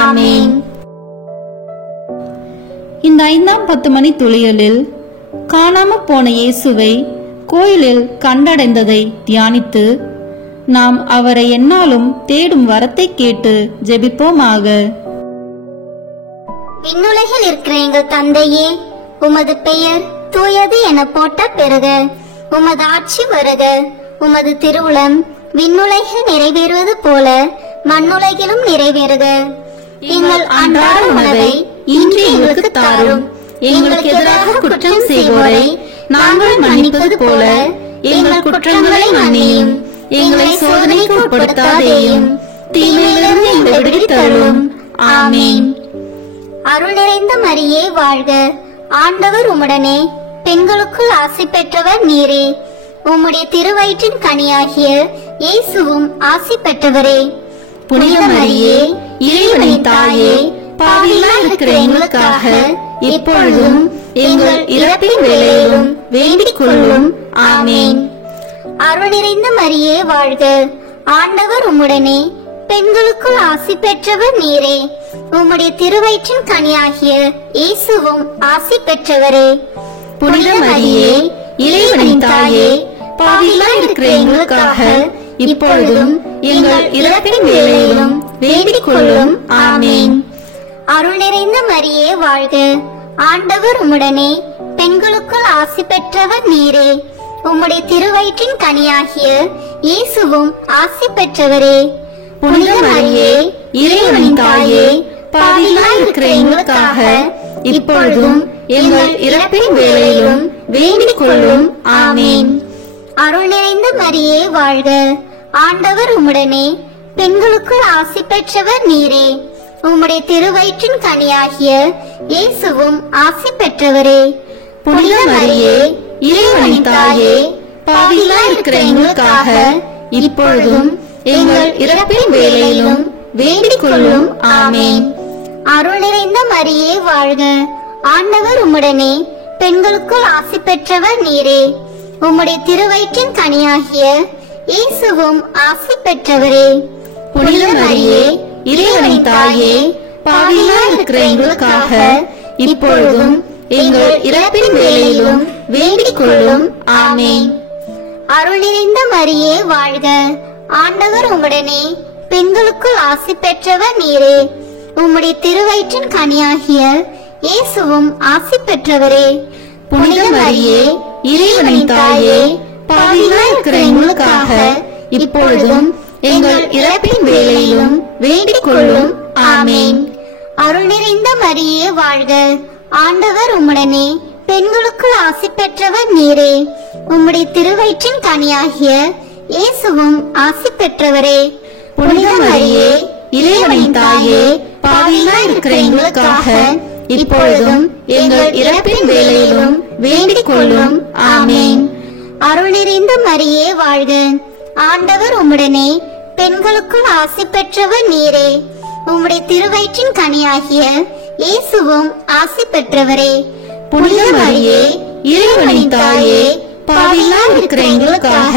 ஆமென். இந்த 5ஆம் 10 மணி துளியலில் காணாமற் போன இயேசுவை கோயிலில் கண்டடைந்ததை தியானித்து நாம் அவரை எந்நாளும் தேடும் வரத்தை கேட்டு ஜெபிப்போமாக. விண்ணுலகில் இருக்கிற எங்கள் தந்தையே, உமது பெயர் தூயது என போட்ட பெறுக. உமது ஆட்சி வருக. உமது திருவுளம் விண்ணுலகில் நிறைவேறுவது போல மண்ணுலகிலும் நிறைவேறுக. எங்கள் அன்றாட உணவை இன்று எங்களுக்கு தாரும். எங்களுக்கு எதிராக குற்றம் செய்வோரை நாங்கள் மன்னிப்பது போல எங்கள் குற்றங்களை மன்னியும். எங்களை சோதனைக்கு உட்படுத்தாதேயும், தீமையிலிருந்து எங்களை விடுவித்தருளும். ஆமென். அருள் நிறைந்த மரியே வாழ்க. ஆண்டவர் உம்முடனே, பெண்களுக்குள் ஆசி பெற்றவர் நீரே. உம்முடைய திருவயிற்றின் கனியாகிய இயேசுவும் ஆசி பெற்றவரே. புனித மரியே, இறைவனின் தாயே, பாவிகளாய் இருக்கிற எங்களுக்காக இப்பொழுதும் எங்கள் இறப்பின் வேளையிலும் வேண்டிக் கொள்ளும். ஆமென். அருள் நிறைந்த மரியே வாழ்க. ஆண்டவர் உம்முடனே, பெண்களுக்குள் ஆசி பெற்றவர் நீரே. உம்முடைய திருவயிற்றின் கனியாகிய இயேசுவும் ஆசி பெற்றவரே. புனித மரியே, இறைவனின் தாயே, பாவிகளாய் இருக்கிற எங்களுக்காக இப்பொழுதும் எங்கள் இறப்பின் வேளையிலும் வேண்டிக் கொள்ளும். ஆமென். அருள் நிறைந்த மரியே வாழ்க. ஆண்டவர் உம்முடனே, பெண்களுக்குள் ஆசி பெற்றவர் நீரே. உம்முடைய திருவயிற்றின் கனியாகிய இயேசுவும் ஆசி பெற்றவரே. புனித மரியே, இறைவனின் தாயே, பாவிகளாய் இருக்கிற எங்களுக்காக இப்பொழுதும் எங்கள் இறப்பின் வேளையிலும் வேண்டிக் கொள்ளும். ஆமென். அருள் நிறைந்த மரியே வாழ்க. ஆண்டவர் உம்முடனே, பெண்களுக்குள் ஆசி பெற்றவர் நீரே. உம்முடைய திருவயிற்றின் கனியாகிய இயேசுவும் ஆசி பெற்றவரே. புனித மரியே, இறைவனின் தாயே, பாவிகளாய் இருக்கிற எங்களுக்காக இப்பொழுதும் எங்கள் இறப்பின் வேளையிலும் வேண்டிக் கொள்ளும். ஆமென். அருள் நிறைந்த மரியே வாழ்க. ஆண்டவர் உம்முடனே, பெண்களுக்குள் ஆசி பெற்றவர் நீரே. உம்முடைய திருவயிற்றின் கனியாகிய இயேசுவும் ஆசி பெற்றவரே. புனித மரியே, இறைவனின் தாயே, பாவிகளாய் இருக்கிற எங்களுக்காக இப்பொழுதும் எங்கள் இறப்பின் வேளையிலும் வேண்டிக் கொள்ளும். ஆமென். அருள் நிறைந்த மரியே வாழ்க. ஆண்டவர் உம்முடனே, பெண்களுக்குள் ஆசி பெற்றவர் நீரே. உம்முடைய திருவயிற்றின் கனியாகிய இயேசுவும் ஆசி பெற்றவரே. புனித மரியே, இறைவனின் தாயே, பாவிகளாய் இருக்கிற எங்களுக்காக இப்பொழுதும் எங்கள் இறப்பின் வேளையிலும் வேண்டிக் கொள்ளும். ஆமென். அருள் நிறைந்த மரியே வாழ்க. ஆண்டவர் உம்முடனே, பெண்களுக்குள் ஆசி பெற்றவர் நீரே. உம்முடைய திருவயிற்றின் கனியாகிய இயேசுவும் ஆசி பெற்றவரே. புனித மரியே, இறைவனின் தாயே, பாவிகளாய் இருக்கிற எங்களுக்காக இப்பொழுதும் எங்கள் இறப்பின் வேளையிலும் வேண்டிக் கொள்ளும். ஆமென். அருள் நிறைந்த மரியே வாழ்க. ஆண்டவர் உம்முடனே, பெண்களுக்குள் ஆசி பெற்றவர் நீரே. உம்முடைய திருவயிற்றின் கனியாகிய இயேசுவும் ஆசி பெற்றவரே. புனித மரியே, இறைவனின் தாயே, பாவிகளாய் இருக்கிற எங்களுக்காக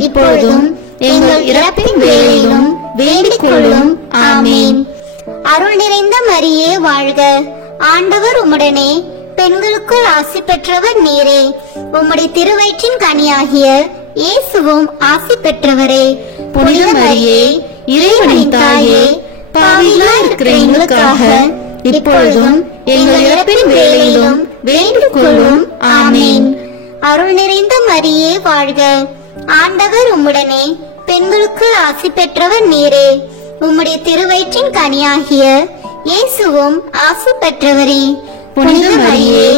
இப்பொழுதும் எங்கள் இறப்பின் வேளையிலும் வேண்டிக் கொள்ளும். ஆமென். அருள் நிறைந்த மரியே வாழ்க. ஆண்டவர் உம்முடனே, பெண்களுக்குள் ஆசி பெற்றவர் நீரே. உம்முடைய திருவயிற்றின் கனியாகிய இயேசுவும் ஆசி பெற்றவரே. புனித மரியே, இறைவனின் தாயே, பாவிகளாய் இருக்கிற எங்களுக்காக இப்பொழுதும் எங்கள் இறப்பின் வேளையிலும் வேண்டிக் கொள்ளும். ஆமென். அருள் நிறைந்த மரியே வாழ்க. ஆண்டவர் உம்முடனே, பெண்களுக்குள் ஆசி பெற்றவர் நீரே. உம்முடைய திருவயிற்றின் கனியாகிய இயேசுவும் ஆசி பெற்றவரே. புனித மரியே,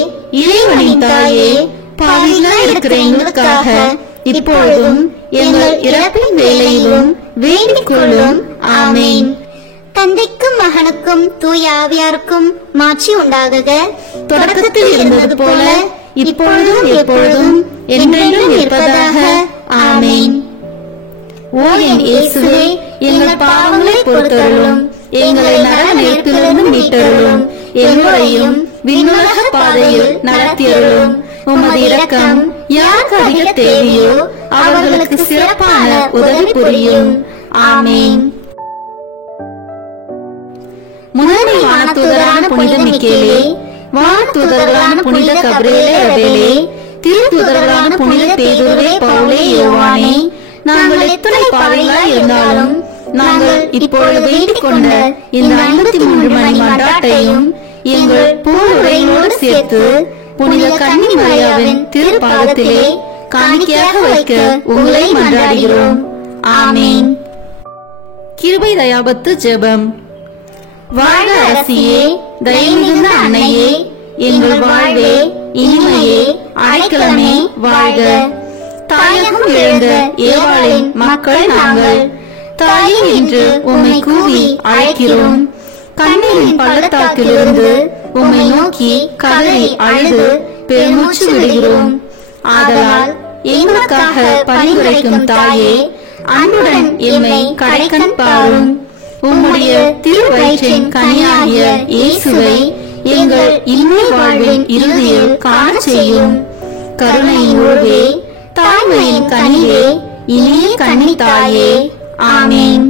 இறைவனின் தாயே, பாவிகளாய் இருக்கிற எங்களுக்காக இப்பொழுதும் எங்கள் இறப்பின் வேளையிலும் வேண்டிக் கொள்ளும். ஆமென். தந்தைக்கும் மகனுக்கும் தூய ஆவியாருக்கும் மாட்சி உண்டாகுக. தொடக்கத்தில் இருந்தது போல இப்பொழுதும் எப்பொழுதும் என்றென்றும் இருப்பதாக. ஆமென். ஓ என் இயேசுவே, எங்கள் பாவங்களை பொறுத்தருளும், எங்களை நரக நெருப்பிலிருந்து மீட்டருளும், எங்களையும் விண்ணுலக பாதையில் நடத்தியருளும். உமது இரக்கம் யாருக்கு அதிக தேவையோ அவர்களுக்கு சிறப்பான உதவி புரியும். ஆமென். முதன்மை வானதூதரான புனித மிக்கேலே, வானதூதர்களான புனித கபிரியேலே ரபேலே, திருத்தூதர்களான புனித பேதுருவே, பவுலே, யோவானே, நாங்கள் எத்தனை பாவிகளாய் இருந்தாலும் நாங்கள் இப்பொழுது வேண்டிக் கொண்ட இந்த 53 மணி மன்றாட்டையும் எங்கள் பூவுரையோடு சேர்த்து புனித கன்னி மரியாவின் திருப்பாதத்திலே காணிக்கையாக வைக்க உங்களை மன்றாடுகிறோம். ஆமென். கிருபை தயாபத்து ஜெபம். வாழ்க அரசியே, தயமிகுந்த அன்னையே, எங்கள் வாழ்வே, இனிமையே, அடைக்கலமே, வாழ்க. தாயகம் இழந்த ஏவாளின் மக்கள் நாங்கள், தாயே என்று உம்மை கூவி அழைக்கிறோம். கண்ணீரின் பள்ளத்தாக்கிலிருந்து உம்மை நோக்கி கதறி அழுது பெருமூச்சு விடுகிறோம். ஆதலால் எங்களுக்காக பரிந்துரைக்கும் தாயே, அன்புடன் எம்மை கடைக்கண் பாரும். உம்முடைய திருவயிற்றின் கனியாகிய இயேசுவை எங்கள் இன்மை வாழ்வின் இறுதியில் காண செய்யும். கருணையின் உருவே, தாய்மையின் கனியே, இனிய கன்னி தாயே. ஆமென்.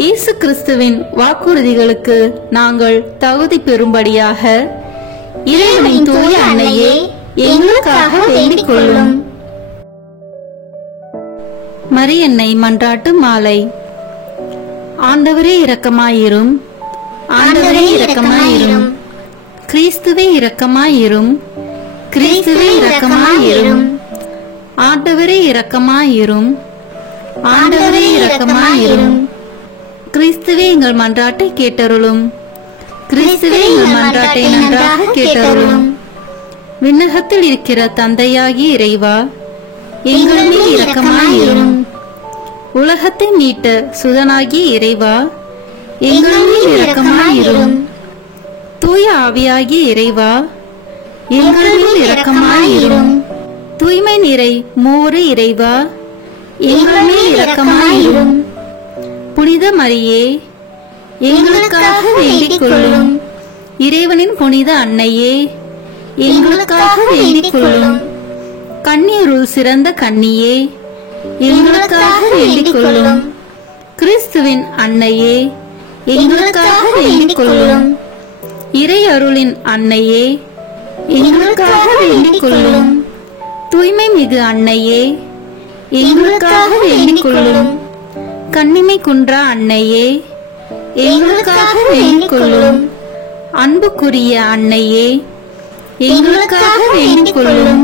இயேசு கிறிஸ்துவின் வாக்குறுதிகளுக்கு நாங்கள் தகுதி பெறும்படியாக இறைவனின் தூய அன்னையே, எங்களுக்காக வேண்டிக் கொள்ளும். மரியன்னை மன்றாட்டு மாலை. ஆண்டவரே இரக்கமாயிரும், ஆண்டவரே இரக்கமாயிரும், கிறிஸ்துவே இரக்கமாயிரும், கிறிஸ்துவே இரக்கமாயிரும், ஆண்டவரே இரக்கமாயிரும், ஆண்டவரே இரக்கமாயிரும், கிறிஸ்துவே எங்கள் மன்றாட்டை கேட்டருளும், கிறிஸ்துவே எங்கள் மன்றாட்டை நன்றாக கேட்டருளும். விண்ணகத்தில் இருக்கிற தந்தையாகிய இறைவா, எங்கள் மேல் இரக்கமாயிரும். உலகத்தை மீட்ட சுதனாகிய இறைவா, எங்கள் மேல் இரக்கமாயிரும். தூய ஆவியாகிய இறைவா, எங்கள் மேல் இரக்கமாயிரும். தூய்மை நிறை மூவரு இறைவா, எங்கள் மேல் இரக்கமாயிரும். புனித மரியே, எங்களுக்காக வேண்டிக் கொள்ளும். இறைவனின் புனித அன்னையே, எங்களுக்காக வேண்டிக் கொள்ளும். கன்னியருள் சிறந்த கன்னியே, எங்களுக்காக வேண்டிக் கொள்ளும். கிறிஸ்துவின் அன்னையே, எங்களுக்காக வேண்டிக் கொள்ளும். இறை அருளின் அன்னையே, எங்களுக்காக வேண்டிக் கொள்ளும். தூய்மை மிகு அன்னையே, எங்களுக்காக வேண்டிக் கொள்ளும். கன்னிமை குன்றா அன்னையே, எங்களுக்காக வேண்டிக் கொள்ளும். அன்புக்குரிய அன்னையே, எங்களுக்காக வேண்டிக் கொள்ளும்.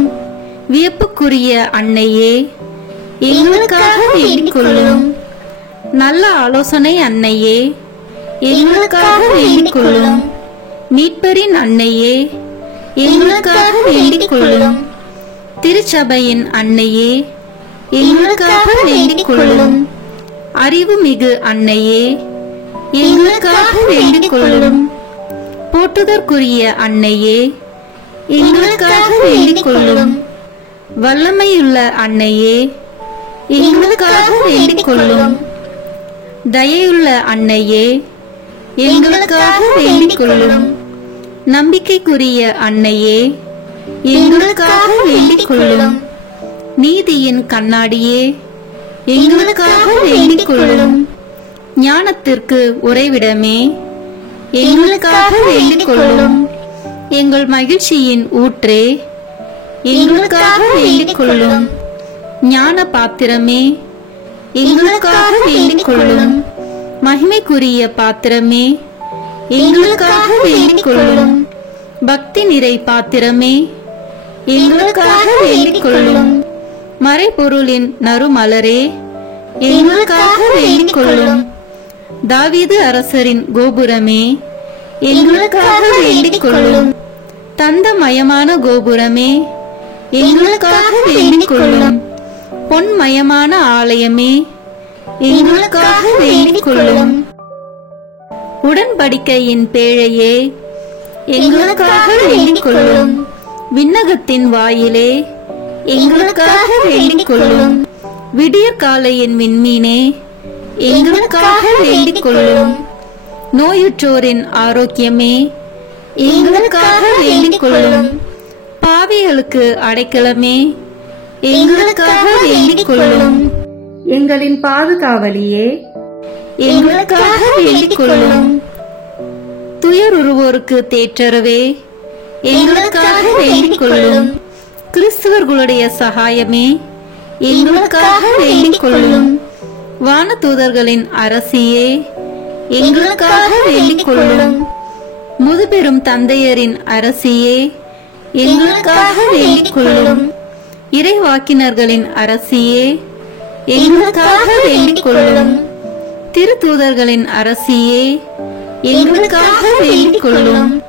வியப்புக்குரிய அன்னையே, எங்களுக்காக வேண்டிக் கொள்ளும். நல்ல ஆலோசனை அன்னையே, எங்களுக்காக வேண்டிக் கொள்ளும். மீட்பரின் அன்னையே, எங்களுக்காக வேண்டிக் கொள்ளும். திருச்சபையின் அன்னையே, எங்களுக்காக வேண்டிக் கொள்ளும். அறிவு மிகு அன்னையே, எங்களுக்காக வேண்டிக் கொள்ளும். போற்றுதற்குரிய அன்னையே, எங்களுக்காக வேண்டிக் கொள்ளும். வல்லமையுள்ள அன்னையே, எங்களுக்காக வேண்டிக் கொள்ளும். தயையுள்ள அன்னையே, எங்களுக்காக வேண்டிக் கொள்ளும். நம்பிக்கைக்குரிய அன்னையே, எங்களுக்காக வேண்டிக் கொள்ளும். நீதியின் கண்ணாடியே, எங்களுக்காக வேண்டிக் கொள்ளும். ஞானத்திற்கு உறைவிடமே, எங்களுக்காக வேண்டிக் கொள்ளும். எங்கள் மகிழ்ச்சியின் ஊற்றே, எங்களுக்காக வேண்டிக் கொள்ளும். ஞான பாத்திரமே, எங்களுக்காக வேண்டிக் கொள்ளும். மகிமைக்குரிய பாத்திரமே, எங்களுக்காக வேண்டிக் கொள்ளும். பக்தி நிறை பாத்திரமே, எங்களுக்காக வேண்டிக் கொள்ளும். மறைபொருளின் நறுமலரே, எங்களுக்காக வேண்டிக் கொள்ளும். தாவீது அரசரின் கோபுரமே, எங்களுக்காக வேண்டிக் கொள்ளும். தந்தமயமான கோபுரமே, எங்களுக்காக வேண்டிக் கொள்ளும். பொன்மயமான ஆலயமே, எங்களுக்காக வேண்டிக் கொள்ளும். உடன்படிக்கையின் பேழையே, எங்களுக்காக வேண்டிக் கொள்ளும். விண்ணகத்தின் வாயிலே, எங்களுக்காக வேண்டிக் கொள்ளும். விடியற் காலையின் விண்மீனே, எங்களுக்காக வேண்டிக் கொள்ளும். நோயுற்றோரின் ஆரோக்கியமே, எங்களுக்காக வேண்டிக் கொள்ளும். பாவிகளுக்கு அடைக்கலமே, எங்களுக்காக வேண்டிக் கொள்ளும். எங்களின் பாதுகாவலியே, எங்களுக்காக வேண்டிக் கொள்ளும். துயருருவோருக்கு தேற்றரவே, எங்களுக்காக வேண்டிக் கொள்ளும். கிறிஸ்துவர்களுடைய சகாயமே, எங்களுக்காக வேண்டிக் கொள்ளும். வானதூதர்களின் அரசியே, எங்களுக்காக வேண்டிக் கொள்ளும். முதுபெரும் தந்தையரின் அரசியே, எங்களுக்காக வேண்டிக் கொள்ளும். இறைவாக்கினர்களின் அரசியே, எங்களுக்காக வேண்டிக் கொள்ளும். திருத்தூதர்களின் அரசியே, எங்களுக்காக வேண்டிக் கொள்ளும்.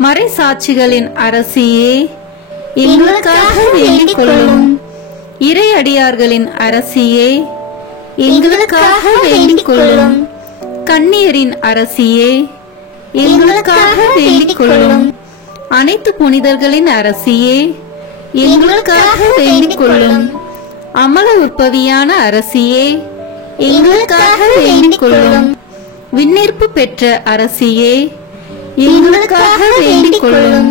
மறைசாட்சிகளின் அரசியே, எங்களுக்காக வேண்டிக் கொள்ளும். இறை அடியார்களின் அரசியே, எங்களுக்காக வேண்டிக் கொள்ளும். கன்னியரின் அரசியே, எங்களுக்காக வேண்டிக் கொள்ளும். அனைத்து புனிதர்களின் அரசியே, எங்களுக்காக வேண்டிக் கொள்ளும். அமல உற்பவியான அரசியே, எங்களுக்காக வேண்டிக் கொள்ளும். விண்ணேற்பு பெற்ற அரசியே, எங்களுக்காக வேண்டிக் கொள்ளும்.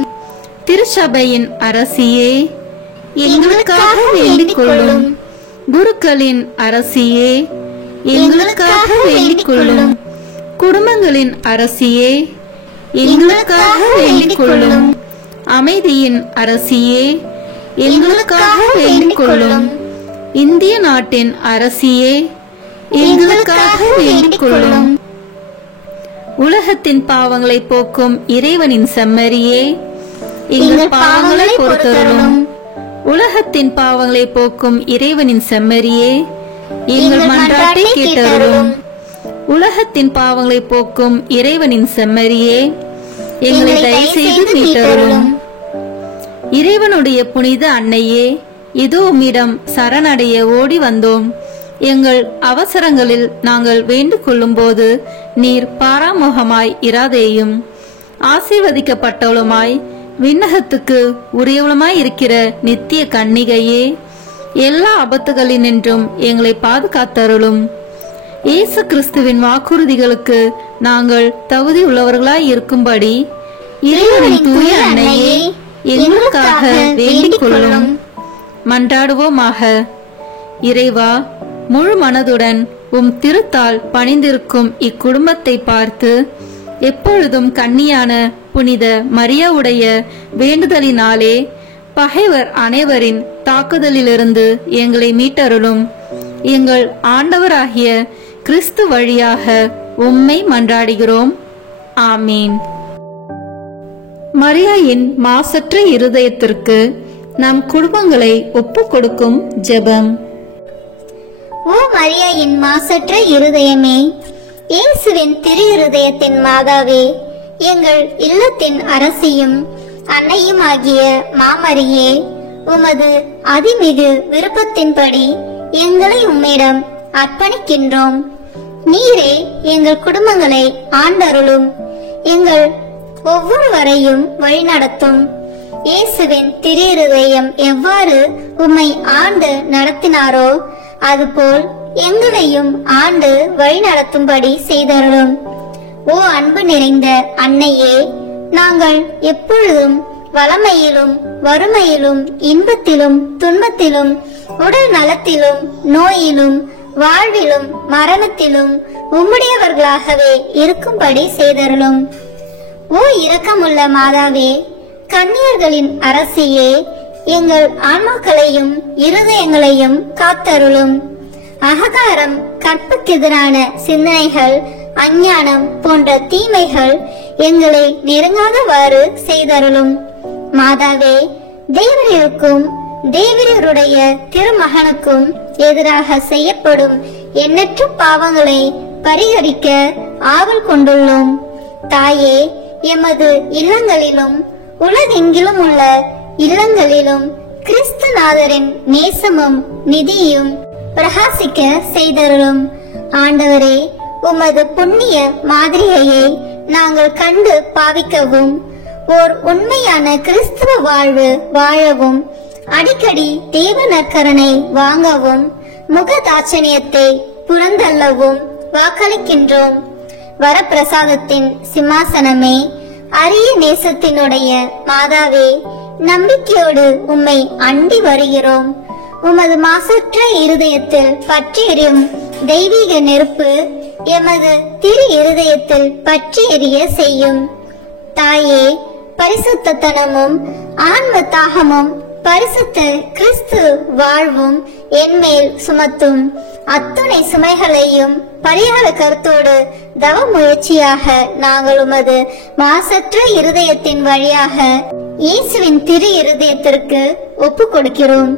திருச்சபையின் அரசியே, எங்களுக்காக வேண்டிக் கொள்ளும். குருக்களின் அரசியே, எங்களுக்காக வேண்டிக் கொள்ளும். குடும்பங்களின் அரசியே, எங்களுக்காக வேண்டிக் கொள்ளும். அமைதியின் அரசியே, எங்களுக்காக வேண்டிக் கொள்ளும். இந்திய நாட்டின் அரசியே, எங்களுக்காக வேண்டிக் கொள்ளும். உலகத்தின் பாவங்களை போக்கும் இறைவனின் செம்மறியே, எங்கள் பாவங்களை பொறுத்தருளும். உலகத்தின் பாவங்களை போக்கும் இறைவனின் செம்மறியே, எங்கள் மன்றாட்டை கேட்டருளும். உலகத்தின் பாவங்களை போக்கும் இறைவனின் செம்மறியே, எங்களை தயவு செய்து மீட்டருளும். இறைவனுடைய புனித அன்னையே, இதோ உம்மிடம் சரணடைய ஓடி வந்தோம். எங்கள் அவசரங்களில் நாங்கள் வேண்டிக் கொள்ளும் போது நீர் பாராமுகமாய் இராதேயும். ஆசீர்வதிக்கப்பட்டவளுமாய் விண்ணகத்துக்கு உரியவளுமாய் இருக்கிற நித்திய கன்னிகையே, எல்லா ஆபத்துகளினின்றும் எங்களை பாதுகாத்தருளும். இயேசு கிறிஸ்துவின் வாக்குறுதிகளுக்கு நாங்கள் தகுதி உள்ளவர்களாய் இருக்கும்படி இறைவனின் தூய அன்னையே எங்களுக்காக வேண்டிக் கொள்ளும். மன்றாடுவோமாக. இறைவா, முழு மனதுடன் திருத்தால் பணிந்திருக்கும் இக்குடும்பத்தை பார்த்து எப்பொழுதும் கன்னியான புனித மரியாவுடைய வேண்டுதலினாலே பகைவர் அனைவரின் தாக்குதலிலிருந்து எங்களை மீட்டருளும். எங்கள் ஆண்டவராகிய கிறிஸ்து வழியாக உம்மை மன்றாடுகிறோம். ஆமீன். மரியாயின் மாசற்ற இருதயத்திற்கு நம் குடும்பங்களை ஒப்புக் கொடுக்கும் ஜெபம். ஓ மரியாயின் மாசற்ற இருதயமே, இயேசுவின் திரு இருதயத்தின் மாதாவே, எங்கள் இல்லத்தின் அரசியும் அன்னையும் ஆகிய மாமரியே, உமது அதிமிகு விருப்பத்தின்படி எங்களை உம்மிடம் அர்ப்பணிக்கின்றோம். நீரே எங்கள் குடும்பங்களை ஆண்டருளும், எங்கள் ஒவ்வொருவரையும் வழிநடத்தும். இயேசுவின் திரு இருதயம் எவ்வாறு உம்மை ஆண்டு நடத்தினாரோ அதுபோல் எங்களையும் ஆண்டு வழி நடத்தும்படி செய்தருளும். ஓ அன்பு நிறைந்த அன்னையே, நாங்கள் எப்பொழுதும் வளமையிலும் வறுமையிலும் இன்பத்திலும் துன்பத்திலும் உடல் நலத்திலும் நோயிலும் வாழ்விலும் மரணத்திலும் உம்முடையவர்களாகவே இருக்கும்படி செய்தருளும். ஓ இரக்கமுள்ள மாதாவே, கன்னியர்களின் அரசியே, எங்கள் ஆன்மாக்களையும் இருதயங்களையும் காத்தருளும். அகங்காரம், கற்புக்கெதிரான சிந்தனைகள், அஞ்ஞானம் போன்ற தீமைகள் எங்களை நெருங்காதவாறு செய்தருளும். மாதாவே, தேவரீருக்கும் தேவரீருடைய திருமகனுக்கும் எதிராக செய்யப்படும் எண்ணற்ற பாவங்களை பரிகரிக்க ஆவல் கொண்டுள்ளோம். தாயே, எமது இல்லங்களிலும் உலகெங்கிலும் உள்ள இல்லங்களிலும் கிறிஸ்துநாதரின் நேசமும் நிதியும் பிரகாசிக்க செய்தருளும். ஆண்டவரே, உமது புண்ணிய மாதிரியை நாங்கள் கண்டு பாவிக்கவும், ஓர் உண்மையான கிறிஸ்துவ வாழ்வு வாழவும், அடிக்கடி தேவ நற்கருணை வாங்கவும், முகதாட்சணியத்தை புறந்தள்ளவும் வாக்களிக்கின்றோம். வரப்பிரசாதத்தின் சிம்மாசனமே, அரிய நேசத்தினுடைய மாதாவே, நம்பிக்கையோடு உம்மை அண்டி வருகிறோம். உமது மாசற்ற இருதயத்தில் பற்றி எரியும் தெய்வீக நெருப்பு எமது திரு இருதயத்தில் பற்றி எரிய செய்யும். தாயே, பரிசுத்தனமும் ஆன்ம தாகமும் பரிசுத்த கிறிஸ்து வாழ்வும் என்மேல் சுமத்தும். அத்துணை சுமைகளையும் பரிகார கருத்தோடு தவ முயற்சியாக நாங்கள் உமது மாசற்ற இருதயத்தின் வழியாக இயேசுவின் திரு இருதயத்திற்கு ஒப்பு கொடுக்கிறோம்.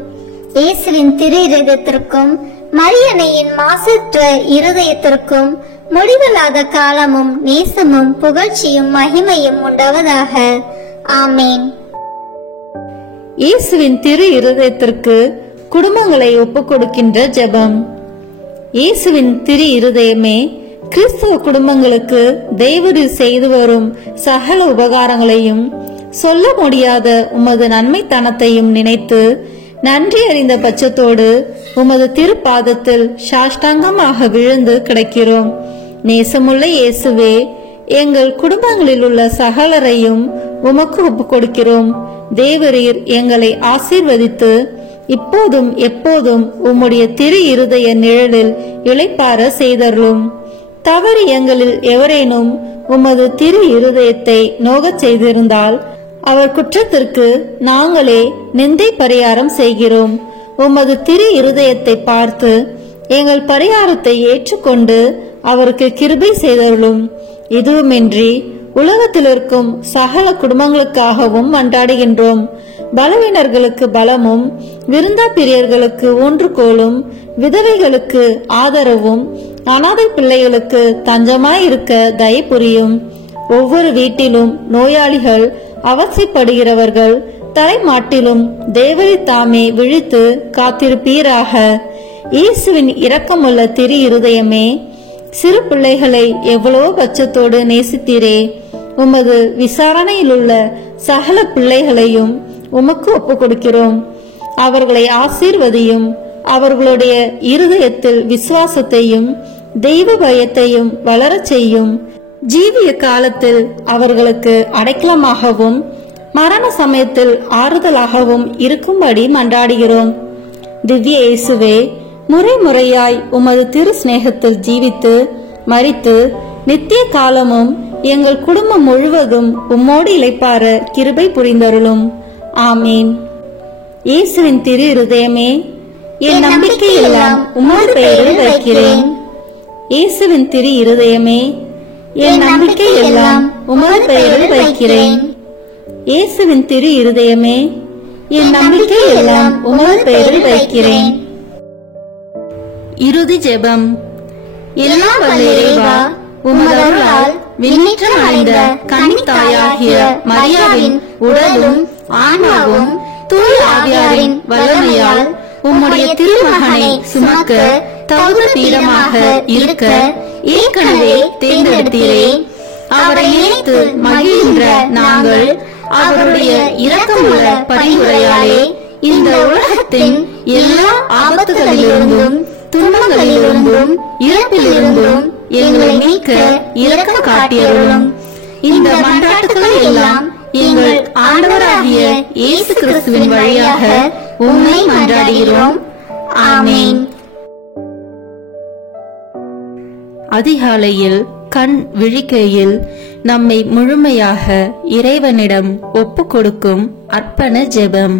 இயேசுவின் திரு இருதயத்திற்கும் மரியன்னையின் மாசற்ற இருதயத்திற்கும் முடிவில்லாத காலமும் நேசமும் புகழ்ச்சியும் மகிமையும் உண்டாவதாக. ஆமேன். இயேசுவின் திரு இருதயத்திற்கு குடும்பங்களை ஒப்புக் கொடுக்கின்ற ஜெபம். இயேசுவின் திரு இருதயமே, கிறிஸ்துவ குடும்பங்களுக்கு தேவரீர் செய்து வரும் சகல உபகாரங்களையும் சொல்ல முடியாத உமது நன்மைத்தனத்தையும் நினைத்து நன்றி அறிந்த பட்சத்தோடு உமது திருப்பாதத்தில் சாஷ்டாங்கமாக விழுந்து கிடக்கிறோம். நேசமுள்ள இயேசுவே, எங்கள் குடும்பங்களில் உள்ள சகலரையும் உமக்கு ஒப்புக் கொடுக்கிறோம். தேவரீர் எங்களை ஆசீர்வதித்து இப்போதும் எப்போதும் உம்முடைய திரு இருதய நிழலில் இளைப்பார செய்தருளும். தவறு எங்களில் எவரேனும் உமது திரு இருதயத்தை நோகச் செய்திருந்தால் அவர் குற்றத்திற்கு நாங்களே நிந்தை பரிகாரம் செய்கிறோம். உமது திரு இருதயத்தை பார்த்து எங்கள் பரிகாரத்தை ஏற்றுக்கொண்டு அவருக்கு கிருபை செய்தருளும். இதுவுமின்றி உலகத்தில் இருக்கும் சகல குடும்பங்களுக்காகவும் மன்றாடுகின்றோம். பலவீனர்களுக்கு பலமும், விருந்தா பிரியர்களுக்கு ஊன்றுகோலும், விதவைகளுக்கு ஆதரவும், அனாதை பிள்ளைகளுக்கு தஞ்சமாயிருக்க தயை புரியும். ஒவ்வொரு வீட்டிலும் நோயாளிகள், அவசியப்படுகிறவர்கள் தலைமாட்டிலும் தேவரை தாமே விழித்து காத்திருப்பீராக. இயேசுவின் இரக்கமுள்ள திரு இருதயமே, சிறு பிள்ளைகளை எவ்வளோ பட்சத்தோடு நேசித்தீரே. உமது விசாரணையில் உள்ள சகல பிள்ளைகளையும் உமக்கு ஒப்பு கொடுக்கிறோம். அவர்களை ஆசீர்வதியும். அவர்களுடைய இருதயத்தில் விசுவாசத்தையும் தெய்வ பயத்தையும் வளரச் செய்யும். ஜீவிய காலத்தில் அவர்களுக்கு அடைக்கலமாகவும் மரண சமயத்தில் ஆறுதலாகவும் இருக்கும்படி மன்றாடுகிறோம். திவ்ய இயேசுவே, முறை முறையாய் உமது திரு சிநேகத்தில் ஜீவித்து மரித்து நித்திய காலமும் எங்கள் குடும்பம் முழுவதும் உம்மோடு இளைப்பார கிருபை புரிந்தருளும். ஆமீன். இயேசுவின் திரு இருதயமே, என் நம்பிக்கை எல்லாம் உமது பெயரில் வைக்கிறேன். இயேசுவின் திரு இருதயமே, என் நம்பிக்கை எல்லாம் உமது பெயரில் வைக்கிறேன். இயேசுவின் திரு இருதயமே, என் நம்பிக்கை எல்லாம் உமது பெயரில் வைக்கிறேன். இறுதி ஜெபம். எல்லாம் வல்ல இறைவா, உமதருளால் விண்ணேற்றம் அடைந்த கன்னித்தாயாகிய மரியாவின் உடலும் ஆன்மாவும் தூய ஆவியாரின் வல்லமையால் உம்முடைய திருமகனை சுமக்க தகுந்த பீடமாக இருக்க ஏற்கனவே தேர்ந்தெடுத்தீரே. அவரை நினைத்து மகிழ்கின்ற நாங்கள் அவருடைய இரக்கமுள்ள பரிந்துரையாலே இந்த உலகத்தின் எல்லா ஆபத்துகளிலிருந்தும் துன்பங்களிலிருந்தும் இறப்பிலிருந்தும் எங்களை மீட்க இரக்கம் காட்டியருளும். இந்த மன்றாட்டுகளை எல்லாம் எங்கள் ஆண்டவராகிய இயேசு கிறிஸ்துவின் வழியாக உம்மை மன்றாடுகிறோம். ஆமென். அதிகாலையில் கண் விழிக்கையில் நம்மை முழுமையாக இறைவனிடம் ஒப்பு கொடுக்கும் அர்ப்பண ஜெபம்.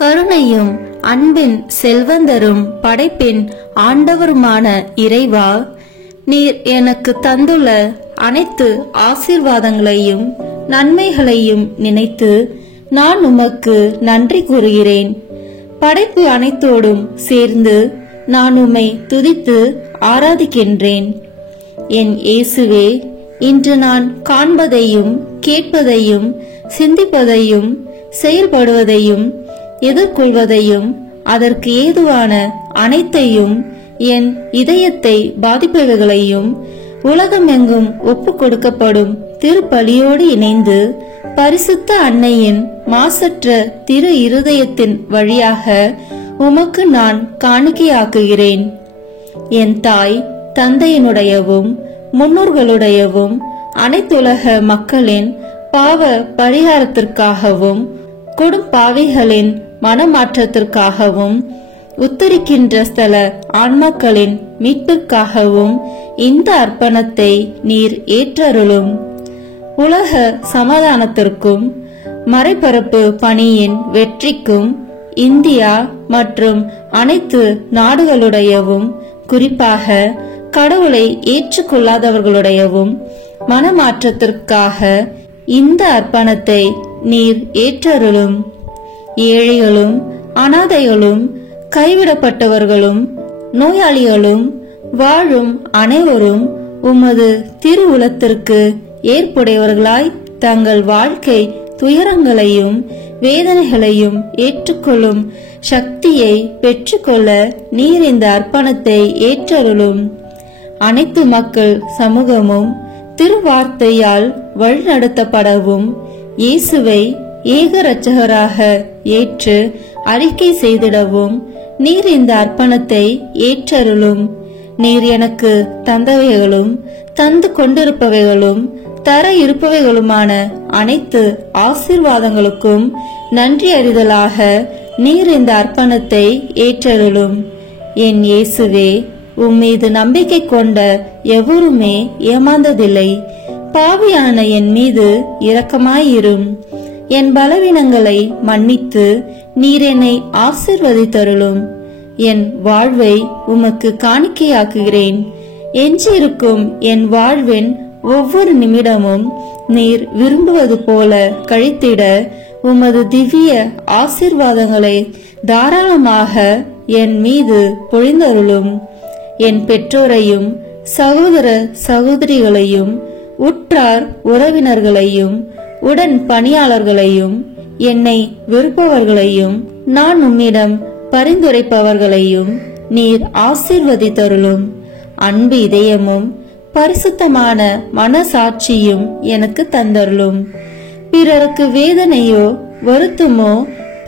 கருணையும் அன்பின் செல்வந்தரும் படைப்பின் ஆண்டவருமான இறைவா, நீர் எனக்கு தந்துள்ள அனைத்து ஆசீர்வாதங்களையும் நன்மைகளையும் நினைத்து நான் உமக்கு நன்றி கூறுகிறேன். படைப்பு அனைத்தோடும் சேர்ந்து நான் உம்மை துதித்து ஆராதிக்கின்றேன். என் இயேசுவே, இன்று நான் காண்பதையும் கேட்பதையும் சிந்திப்பதையும் செயல்படுவதையும் எதிர்கொள்வதையும் அதற்கு ஏதுவான அனைத்தையும் என் இதயத்தை பாதிப்பவைகளையும் உலகமெங்கும் ஒப்பு கொடுக்கப்படும் திருப்பலியோடு இணைந்து பரிசுத்த அன்னையின் மாசற்ற திரு இருதயத்தின் வழியாக உமக்கு நான் காணிக்கையாக்குகிறேன். என் தாய் தந்தையினுடையவும் முன்னோர்களுடையவும் அனைத்துலக மக்களின் பாவ பரிகாரத்திற்காகவும் கொடும் பாவிகளின் மனமாற்றத்திற்காகவும் உத்தரிக்கின்ற ஸ்தல ஆன்மாக்களின் மீட்பிற்காகவும் இந்த அர்ப்பணத்தை நீர் ஏற்றருளும். உலக சமாதானத்திற்கும் மறைபரப்பு பணியின் வெற்றிக்கும் இந்தியா மற்றும் அனைத்து நாடுகளுடையவும் குறிப்பாக கடவுளை ஏற்றுக்கொள்ளாதவர்களுடையவும் மனமாற்றத்திற்காக இந்த அர்ப்பணத்தை நீர் ஏற்றருளும். ஏழைகளும் அனாதைகளும் கைவிடப்பட்டவர்களும் நோயாளிகளும் வாழும் அனைவரும் உமது திருவுலத்திற்கு ஏற்புடையவர்களாய் தங்கள் வாழ்க்கை துயரங்களையும் வேதனைகளையும் ஏற்றுக்கொள்ளும் சக்தியை பெற்றுக்கொள்ள நீர் இந்த அர்ப்பணத்தை ஏற்றருளும். அனைத்து மக்கள் சமூகமும் திருவார்த்தையால் வழிநடத்தப்படவும் இயேசுவை ஏக இரட்சகராக ஏற்று அறிக்கை செய்திடவும் நீர் இந்த அர்ப்பணத்தை ஏற்றருளும். நீர் எனக்கு தந்தவைகளும் தந்து கொண்டிருப்பவைகளும் தர இருப்பவைகளுமான அனைத்து ஆசீர்வாதங்களுக்கும் நன்றி அறிதலாக நீர் இந்த அர்ப்பணத்தை ஏற்றருளும். என் இயேசுவே, உம்மீது நம்பிக்கை கொண்ட எவருமே ஏமாந்ததில்லை. பாவியான என் மீது இரக்கமாயிரும். என் பலவீனங்களை மன்னித்து நீர் என்னை ஆசீர்வதித்தருளும். என் வாழ்வை உமக்கு காணிக்கையாக்குகிறேன். எஞ்சியிருக்கும் என் வாழ்வின் ஒவ்வொரு நிமிடமும் நீர் விரும்புவது போல கழித்திட உமது திவ்ய ஆசீர்வாதங்களை தாராளமாக என் மீது பொழிந்தருளும். என் பெற்றோரையும் சகோதர சகோதரிகளையும் உற்றார் உறவினர்களையும் உடன் பணியாளர்களையும் என்னை வெறுப்பவர்களையும் நான் உம்மிடம் பரிந்துரைப்பவர்களையும் நீர் ஆசீர்வதித்தருளும். அன்பு இதயமும் பரிசுத்தமான மனசாட்சியும் எனக்கு தந்தருளும். பிறருக்கு வேதனையோ வருத்தமோ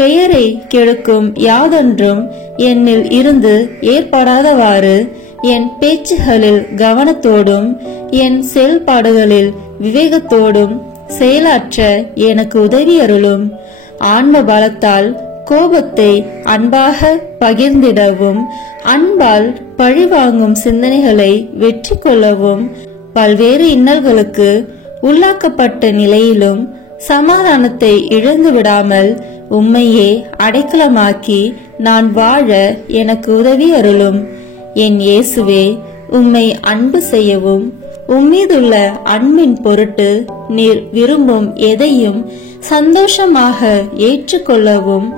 பெயரை கெடுக்கும் யாதொன்றும் என்னில் இருந்து ஏற்படாதவாறு என் பேச்சுகளில் கவனத்தோடும் என் செயல்பாடுகளில் விவேகத்தோடும் செயலாற்ற எனக்கு உதவி அருளும். ஆன்ம பலத்தால் கோபத்தை அன்பாக பகிர்ந்திடவும் அன்பால் பழிவாங்கும் சிந்தனைகளை வெற்றி கொள்ளவும் பல்வேறு இன்னல்களுக்கு உள்ளாக்கப்பட்ட நிலையிலும் சமாதானத்தை இழந்து விடாமல் உம்மையே அடைக்கலமாக்கி நான் வாழ எனக்கு உதவி அருளும். என் இயேசுவே, உம்மை அன்பு செய்யவும் உம்மீதுள்ள அன்பின் பொருட்டு நீர் விரும்பும் எதையும் சந்தோஷமாக ஏற்றுக்கொள்ளவும்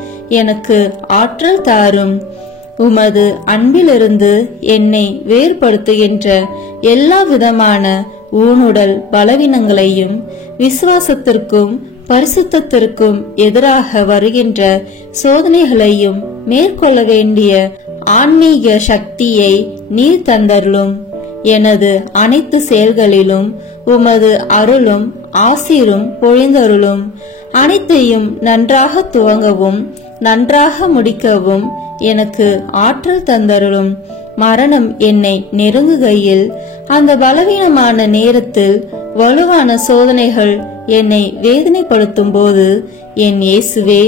எனக்கு ஆற்றல் தாரும். உமது அன்பிலிருந்து என்னை வேறுபடுத்துகின்ற எல்லா விதமான ஊனுடல் பலவீனங்களையும் விசுவாசத்திற்கும் பரிசுத்தத்திற்கும் எதிராக வருகின்ற சோதனைகளையும் மேற்கொள்ள வேண்டிய ஆன்மீக சக்தியை நீர் தந்தருளும். எனது அனைத்து செயல்களிலும் உமது அருளும் ஆசீரும் பொழிந்தருளும். அனைத்தையும் நன்றாக துவங்கவும் நன்றாக முடிக்கவும் எனக்கு ஆற்றல் தந்தருளும். மரணம் என்னை நெருங்குகையில் அந்த பலவீனமான நேரத்தில் வலுவான சோதனைகள் என்னை வேதனைப்படுத்தும் போது என் இயேசுவே,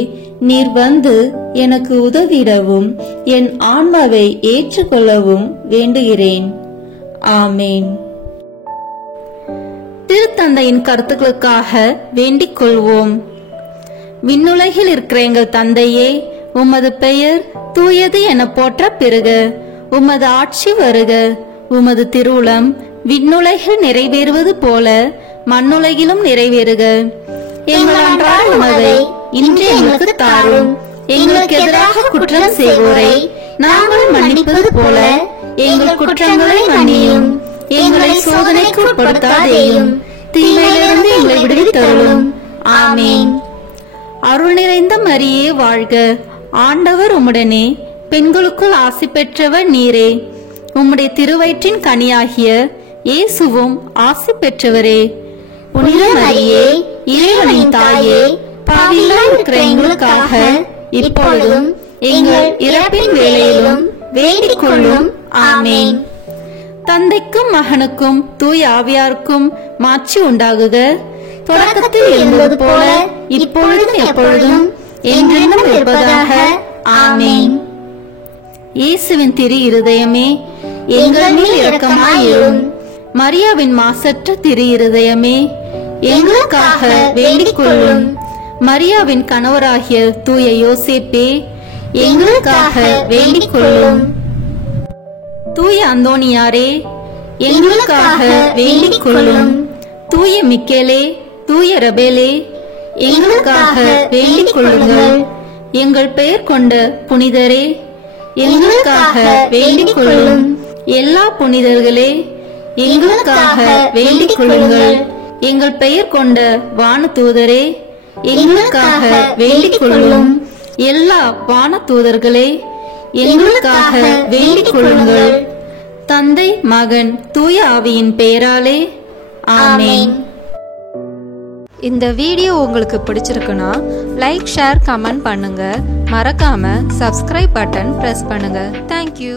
நீர் வந்து எனக்கு உதவிடவும் என் ஆன்மாவை ஏற்றுக்கொள்ளவும் வேண்டுகிறேன். ஆமேன். திருத்தந்தையின் கருத்துக்களுக்காக வேண்டிக் கொள்வோம். விண்ணுலகில் இருக்கிற எங்கள் தந்தையே, உமது பெயர் தூயது என போற்ற பெறுக. உமது ஆட்சி வருக. உமது திருவுளம் விண்ணுலகில் நிறைவேறுவது போல மண்ணுலகிலும் நிறைவேறுக. எங்கள் அன்றாட உணவை இன்று எங்களுக்கு தாரும். எங்களுக்கு எதிராக குற்றம் செய்வோரை நாங்கள் மன்னிப்பது போல எங்கள் குற்றங்களை மன்னியும். எங்களை சோதனைக்கு உட்படுத்தாதேயும், தீமையிலிருந்து எங்களை விடுவித்தருளும். ஆமேன். அருள் நிறைந்த மரியே வாழ்க. ஆண்டவர் உம்முடனே, பெண்களுக்குள் ஆசி பெற்றவர் நீரே. உம்முடைய திருவயிற்றின் கனியாகிய இயேசுவும் ஆசி பெற்றவரே. புனித மரியே, இறைவனின் தாயே, பாவிகளாய் இருக்கிற எங்களுக்காக இப்பொழுதும் எங்கள் இறப்பின் வேளையிலும் வேண்டிக் கொள்ளும். ஆமேன். தந்தைக்கும் மகனுக்கும் தூய ஆவியாருக்கும் மாட்சி உண்டாகுக. தொடக்கத்தில் இருந்தது போல இப்பொழுதும் எப்பொழுதும் என்றென்றும் இருப்பதாக. ஆமேன். இயேசுவின் திரு இருதயமே, எங்கள் மேல் இரக்கமாயிரும். மரியாவின் மாசற்ற திரு இருதயமே, எங்களுக்காக வேண்டிக் கொள்ளும். மரியாவின் கணவராகிய தூய யோசேப்பே, எங்களுக்காக வேண்டிக் கொள்ளும். தூய அந்தோனியாரே, எங்களுக்காக வேண்டிக் கொள்ளும். தூய மிக்கேலே, தூய ரபேலே, எங்களுக்காக வேண்டிக் கொள்ளுங்கள். எங்கள் பெயர் கொண்ட புனிதரே, எங்களுக்காக வேண்டிக் கொள்ளும். எல்லா புனிதர்களே, எங்களுக்காக வேண்டிக் கொள்ளுங்கள். எங்கள் பெயர் கொண்ட வானதூதரே, எங்களுக்காக வேண்டிக் கொள்ளும். எல்லா வானதூதர்களே, எங்களுக்காக வேண்டிக் கொள்ளுங்கள். தந்தை, மகன், தூய ஆவியின் பெயராலே. ஆமேன். இந்த வீடியோ உங்களுக்கு பிடிச்சிருக்குன்னா லைக், ஷேர், கமெண்ட் பண்ணுங்க. மறக்காம சப்ஸ்கிரைப் பட்டன் பிரஸ் பண்ணுங்க. தேங்க்யூ.